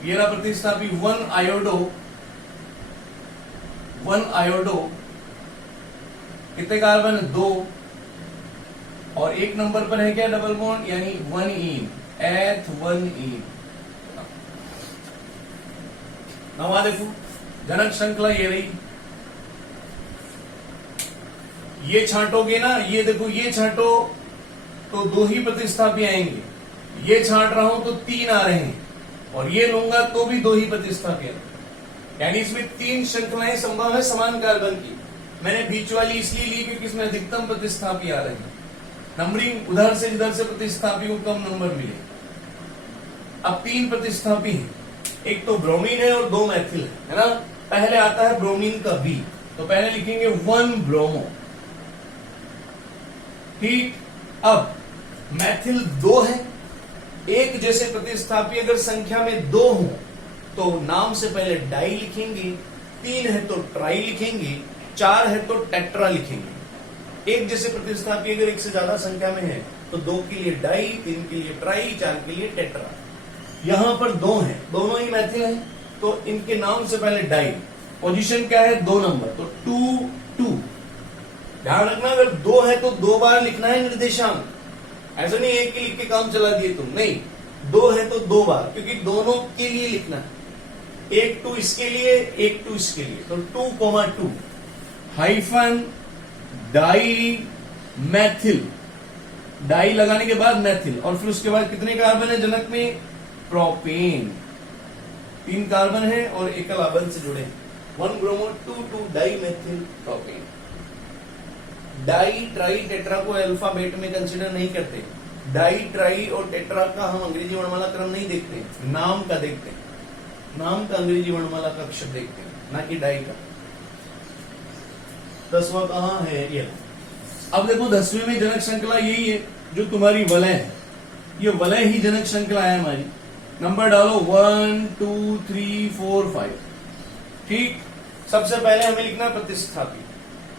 ये रहा प्रतिस्थापी 1 आयोडो, कितने कार्बन 2, और एक नंबर पर है क्या डबल बॉन्ड यानी 1 इन, एथ 1 इन। नवा देखो जनक श्रृंखला ये रही, ये छांटोगे ना, ये देखो ये छांटो तो 2 ही प्रतिस्थापी आएंगे, ये छांट रहा हूं तो 3 आ रहे हैं, और ये लूंगा तो भी 2 ही प्रतिस्थापी आ रहे हैं। यानी इसमें 3 श्रृंखलाएं संभव है समान कार्बन की। मैंने बीच वाली इसलिए ली क्योंकि इसमें अधिकतम प्रतिस्थापी आ रहे हैं। नंबरिंग उधर से इधर से प्रतिस्थापी को कम नंबर मिले। अब 3 प्रतिस्थापी हैं, एक तो ब्रोमीन है और 2 मैथिल है ना। पहले आता है ब्रोमीन का बी, तो पहले लिखेंगे 1 ब्रोमो। ठीक, अब मैथिल 2 है, एक जैसे प्रतिस्थापी अगर संख्या में 2 हो तो नाम से पहले डाई लिखेंगे, 3 है तो ट्राई लिखेंगे, 4 है तो टेट्रा लिखेंगे। एक जैसे प्रतिस्थापी अगर एक से ज्यादा संख्या में है तो 2 के लिए डाई, 3 के लिए ट्राई, 4 के लिए टेट्रा। यहां पर 2 है, दोनों ही मैथिल हैं तो इनके नाम से पहले डाई। पोजीशन क्या है 2 नंबर, तो 2 2। ध्यान रखना अगर 2 है तो 2 बार लिखना है निर्देशांक, ऐसा नहीं एक ही लिख के काम चला दिए तुम, नहीं 2 है तो 2 बार, क्योंकि दोनों के लिए लिखना है। एक 2 इसके लिए, एक 2 इसके लिए, तो 2,2 हाइफन डाई मैथिल, डाई लगाने के बाद मैथिल, और फिर उसके बाद कितने कार्बन है जनक में, प्रोपेन। 3 कार्बन है और एकल आबंध से जुड़े, 1 bromo 2 di methyl propane. Di tri tetra को अल्फाबेट में कंसीडर नहीं करते। डाई ट्राई और टेट्रा का हम अंग्रेजी वर्णमाला क्रम नहीं देखते, नाम का देखते हैं, नाम का अंग्रेजी वर्णमाला का अक्षर देखते हैं, ना कि डाई का। 10वां कहां है ये। अब देखो 10वें में जनक श्रृंखला यही है जो तुम्हारी वलय है, ये वलय ही जनक श्रृंखला है हमारी। नंबर डालो 1 2 3 4 5। ठीक, सबसे पहले हमें लिखना प्रतिस्थापी।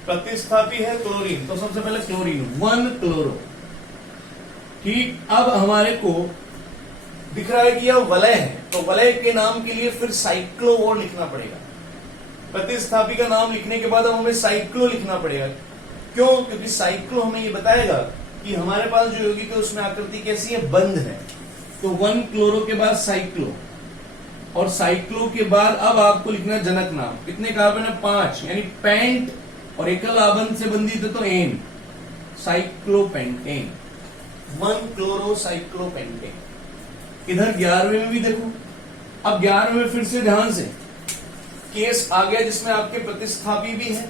प्रतिस्थापी है क्लोरीन, तो सबसे पहले क्लोरीन 1 क्लोरो। ठीक, अब हमारे को दिख रहा है कि यह वलय है, तो वलय के नाम के लिए फिर साइक्लो और लिखना पड़ेगा। प्रतिस्थापी का नाम लिखने के बाद अब हमें साइक्लो लिखना पड़ेगा। क्यों? क्योंकि साइक्लो हमें ये बताएगा कि हमारे पास जो यौगिक है उसमें आकृति कैसी है, बंद है। तो 1 क्लोरो के बाद साइक्लो, और साइक्लो के बाद अब आपको लिखना जनक नाम। कितने कार्बन है, 5, यानी पेंट, और एकल आबंध से बंधित है तो एन, साइक्लोपेंटेन, 1 क्लोरो साइक्लोपेंटेन। इधर 11वें में भी देखो, अब 11वें में फिर से ध्यान से केस आ गया जिसमें आपके प्रतिस्थापी भी है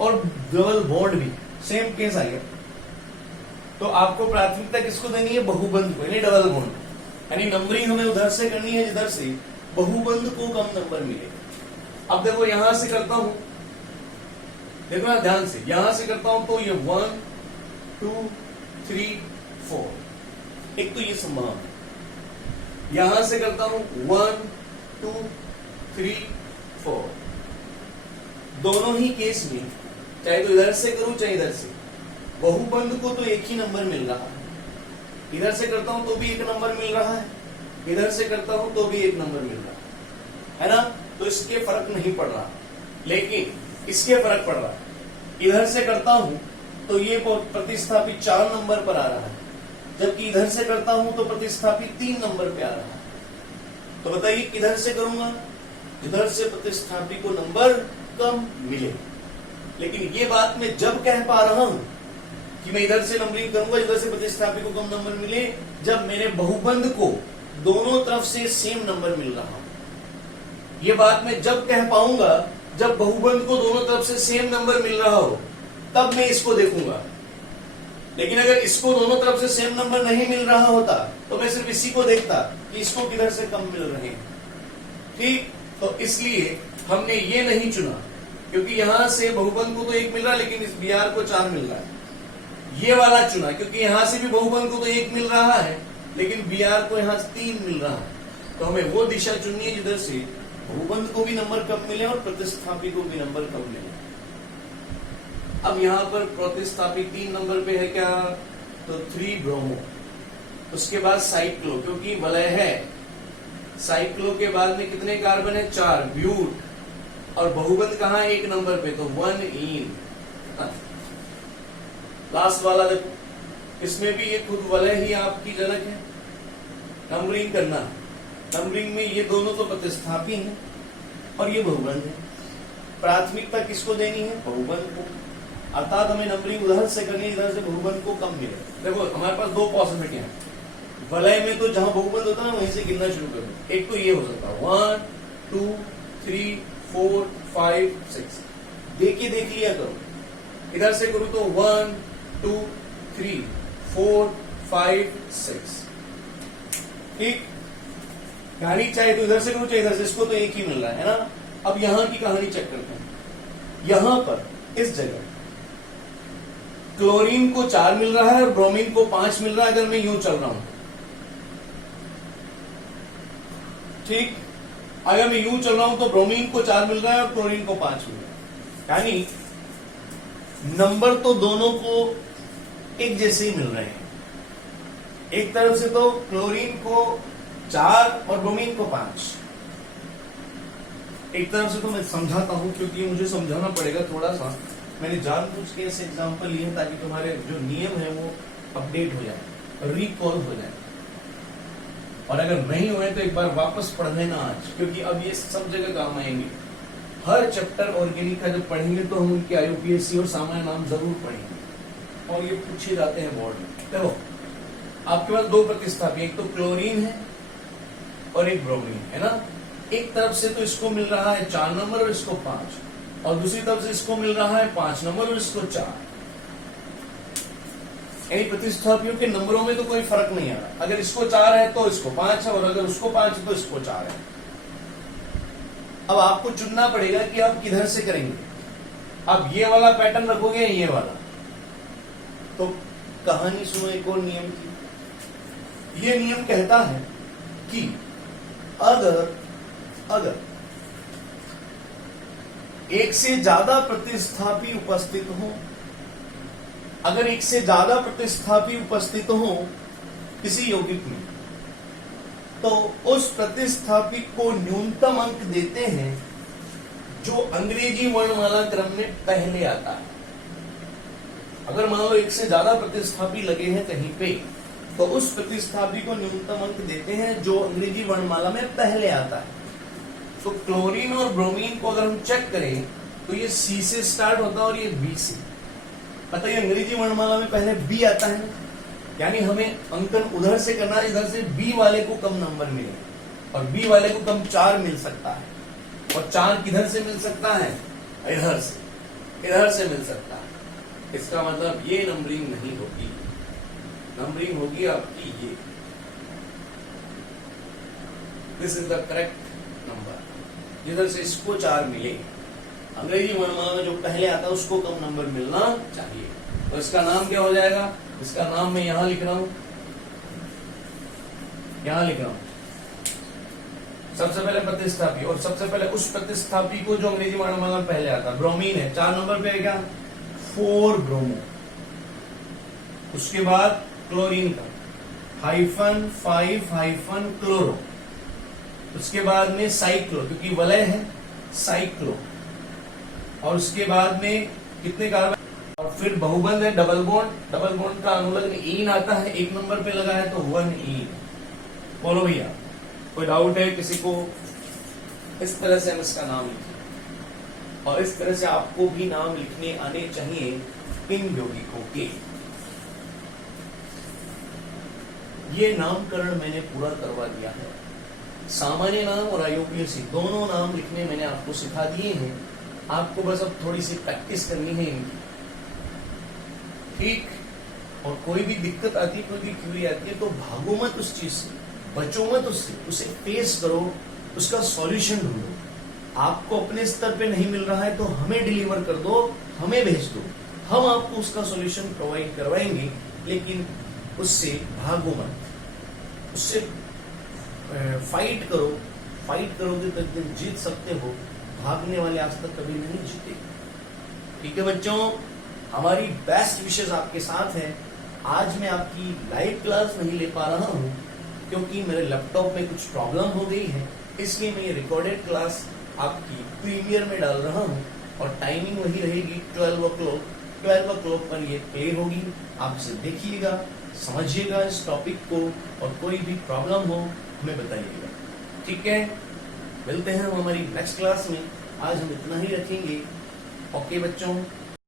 और डबल बॉन्ड भी, सेम केस आ गया। तो आपको प्राथमिकता किसको देनी है, बहुबंध को, यानी डबल बॉन्ड। यानी नंबरिंग हमें उधर से करनी है जिधर से बहुबंध को कम नंबर मिले। अब देखो यहां से करता हूं, देखो ना ध्यान से, यहां से करता हूं तो ये 1 2 3 4, एक तो ये संभव है। यहां से करता हूं 1 2 3 4, दोनों ही केस में चाहे तो इधर से करूं चाहे इधर से, बहुबंध को तो एक ही नंबर मिल रहा है। इधर से करता हूं तो भी एक नंबर मिल रहा है, इधर से करता हूं तो भी एक नंबर मिल रहा है ना। तो इसके फर्क नहीं पड़ रहा, लेकिन इसके फर्क पड़ रहा है। इधर से करता हूं तो ये प्रतिस्थापी 4 नंबर पर आ रहा है, जबकि इधर से करता हूं तो प्रतिस्थापी 3 नंबर पे आ रहा है। तो बताइए किधर से करूंगा, जिधर से प्रतिस्थापी को नंबर कम मिले। लेकिन ये बात मैं जब कह पा रहा हूं कि मैं इधर से नंबरिंग करूंगा जिधर से प्रतिस्थापी को कम नंबर मिले, जब मेरे बहुबंध को दोनों तरफ से सेम नंबर मिल रहा हो। ये बात मैं जब कह पाऊंगा जब बहुबंध को दोनों तरफ से सेम नंबर मिल रहा हो, तब मैं इसको देखूंगा। लेकिन अगर इसको दोनों तरफ से सेम नंबर नहीं मिल रहा होता तो मैं सिर्फ इसी को देखता कि इसको किधर से कम मिल रहे हैं। ठीक, तो इसलिए हमने ये नहीं चुना, क्योंकि यहां से बहुबंध को तो 1 मिल रहा है लेकिन इस BR को 4 मिल रहा है। ये वाला चुना क्योंकि यहां से भी बहुबंध को तो 1 मिल रहा है लेकिन BR को यहां 3 मिल रहा है। तो हमें वो दिशा चुननी है जिधर से बहुबंध को भी नंबर कम मिले और प्रतिस्थापी को भी नंबर कम मिले। अब यहां पर प्रतिस्थापी 3 नंबर पे है क्या, तो 3 ब्रोमो। उसके बाद साइक्लो, क्योंकि वलय है, साइक्लो के बाद में कितने कार्बन है, 4, ब्यूट। और बहुबंध कहां है, 1 नंबर पे, तो 1 इन। लास्ट वाला देखो, इसमें भी ये खुद वलय ही आपकी जनक है। नंबरिंग करना, नंबरिंग में ये दोनों तो प्रतिस्थापी हैं और ये बहुबंध है। प्राथमिकता किसको देनी है, बहुबंध को। अर्थात हमें नंबरिंग उधर से करनी है, इधर से बहुबंध को कम मिले। देखो हमारे पास 2 पॉसिबिलिटी है, वलय में तो जहां बहुबंध होता है वहीं से गिनना शुरू करो। एक तो ये हो सकता है 1 2 3 4 5 6, देखिए देख लिया करो। इधर से करूं तो 1 2 3 4 5 6, ठीक। कहानी चाहे तो इधर से करूं चाहे इधर से, इसको तो एक ही मिल रहा है ना। अब यहां की कहानी चेक करते हैं। यहां पर इस जगह क्लोरीन को 4 मिल रहा है और ब्रोमीन को 5 मिल रहा है, अगर मैं यूं चल रहा हूं, ठीक। अगर मैं यूं चल रहा हूं तो ब्रोमीन को 4 मिल रहा है और क्लोरीन को 5 मिल रहा है, यानी नंबर तो दोनों को एक जैसे ही मिल रहे हैं। एक तरफ से तो क्लोरीन को 4 और ब्रोमीन को 5। एक तरफ से तो मैं समझाता हूं क्योंकि मुझे समझाना पड़ेगा थोड़ा सा। मैंने जानबूझ के ऐसे एग्जांपल लिए ताकि तुम्हारे जो नियम है वो अपडेट हो जाए, रिकॉल हो जाए। और अगर नहीं हुए तो एक बार वापस पढ़ लेना आज, क्योंकि अब ये सब जगह काम आएंगे। हर चैप्टर ऑर्गेनिक का जब पढ़ेंगे तो हम उनके आईयूपीएससी और सामान्य नाम जरूर पढ़ेंगे और ये पूछे जाते हैं बोर्ड में। देखो आपके पास 2 प्रतिस्थापी, एक तो क्लोरीन है और एक ब्रोमीन है ना। एक तरफ से तो इसको मिल रहा है 4 नंबर और इसको 5, और दूसरी तरफ से इसको मिल रहा है 5 नंबर और इसको 4। यानी प्रतिस्थापियों के नंबरों में तो कोई फर्क नहीं आ रहा। अगर इसको 4 है तो इसको 5 है, और अगर उसको 5 है तो इसको 4 है। अब आपको चुनना पड़ेगा कि आप किधर से करेंगे। अब ये वाला पैटर्न रखोगे, ये वाला। तो कहानी सुनो एक और नियम की। ये नियम कहता है कि अगर एक से ज्यादा प्रतिस्थापी उपस्थित हो, अगर एक से ज्यादा प्रतिस्थापी उपस्थित हो किसी यौगिक में, तो उस प्रतिस्थापी को न्यूनतम अंक देते हैं जो अंग्रेजी वर्णमाला क्रम में पहले आता है। अगर मान लो एक से ज्यादा प्रतिस्थापी लगे हैं कहीं पे, तो उस प्रतिस्थापी को न्यूनतम अंक देते हैं जो अंग्रेजी वर्णमाला में पहले आता है। तो क्लोरीन और ब्रोमीन को अगर हम चेक करें तो ये C से स्टार्ट होता है और ये B से। पता है अंग्रेजी वर्णमाला में पहले B आता है, यानी हमें अंकन उधर से करना है, इधर से B वाले को कम नंबर मिले और B वाले को कम 4 मिल सकता है। और 4 किधर से मिल सकता है, इधर से मिल सकता है। इसका मतलब ये नंबरिंग नहीं होगी, नंबरिंग होगी आपकी ये। This is the correct number. जिधर से इसको 4 मिले, अंग्रेजी वर्णमाला में जो पहले आता है उसको कम नंबर मिलना चाहिए। तो इसका नाम क्या हो जाएगा, इसका नाम मैं यहां लिख रहा हूं, सबसे पहले प्रतिस्थापी, और सबसे पहले उस प्रतिस्थापी को जो अंग्रेजी वर्णमाला में पहले आता है। ब्रोमीन है 4 नंबर पे है क्या, 4 ब्रोमो। उसके बाद क्लोरीन का -5 क्लोरो। उसके बाद में साइक्लो, क्योंकि वलय है, साइक्लो। और उसके बाद में कितने कार्बन, और फिर बहुबंध है, डबल बॉन्ड का अनुलग्न ईन आता है, 1 नंबर पे लगा है तो 1 ईन। बोलो भैया कोई डाउट है किसी को? इस तरह से हम इसका नाम लिखें और इस तरह से आपको भी नाम लिखने आने चाहिए इन यौगिकों के। ये नामकरण मैंने पूरा करवा दिया है। सामान्य नाम और आईयूपीएससी दोनों नाम लिखने मैंने आपको सिखा दिए हैं। आपको बस अब थोड़ी सी प्रैक्टिस करनी है इनकी, ठीक। और कोई भी दिक्कत आती है, कोई भी क्वेरी आती है, तो भागो मत उस चीज से, बचो मत उससे, उसे फेस करो, उसका सॉल्यूशन ढूंढो। आपको अपने स्तर पे नहीं मिल रहा है तो हमें डिलीवर कर दो, हमें भेज दो, हम आपको उसका सॉल्यूशन प्रोवाइड करवाएंगे। लेकिन उससे भागो मत, उससे फाइट करो। फाइट करोगे तो एक दिन जीत सकते हो, भागने वाले आज तक कभी नहीं जीते। ठीक है बच्चों, हमारी बेस्ट विशेष आपके साथ है। आज मैं आपकी लाइव क्लास नहीं ले पा रहा हूँ क्योंकि मेरे लैपटॉप में कुछ प्रॉब्लम हो गई है, इसलिए मैं ये रिकॉर्डेड क्लास आपकी प्रीमियर में डाल रहा हूँ और टाइमिंग वही रहेगी 12 o'clock पर ये प्ले होगी। आप इसे देखिएगा, समझिएगा इस टॉपिक को, और कोई भी प्रॉब्लम हो हमें बताइएगा। ठीक है, मिलते हैं हम हमारी नेक्स्ट क्लास में। आज हम इतना ही रखेंगे। ओके बच्चों।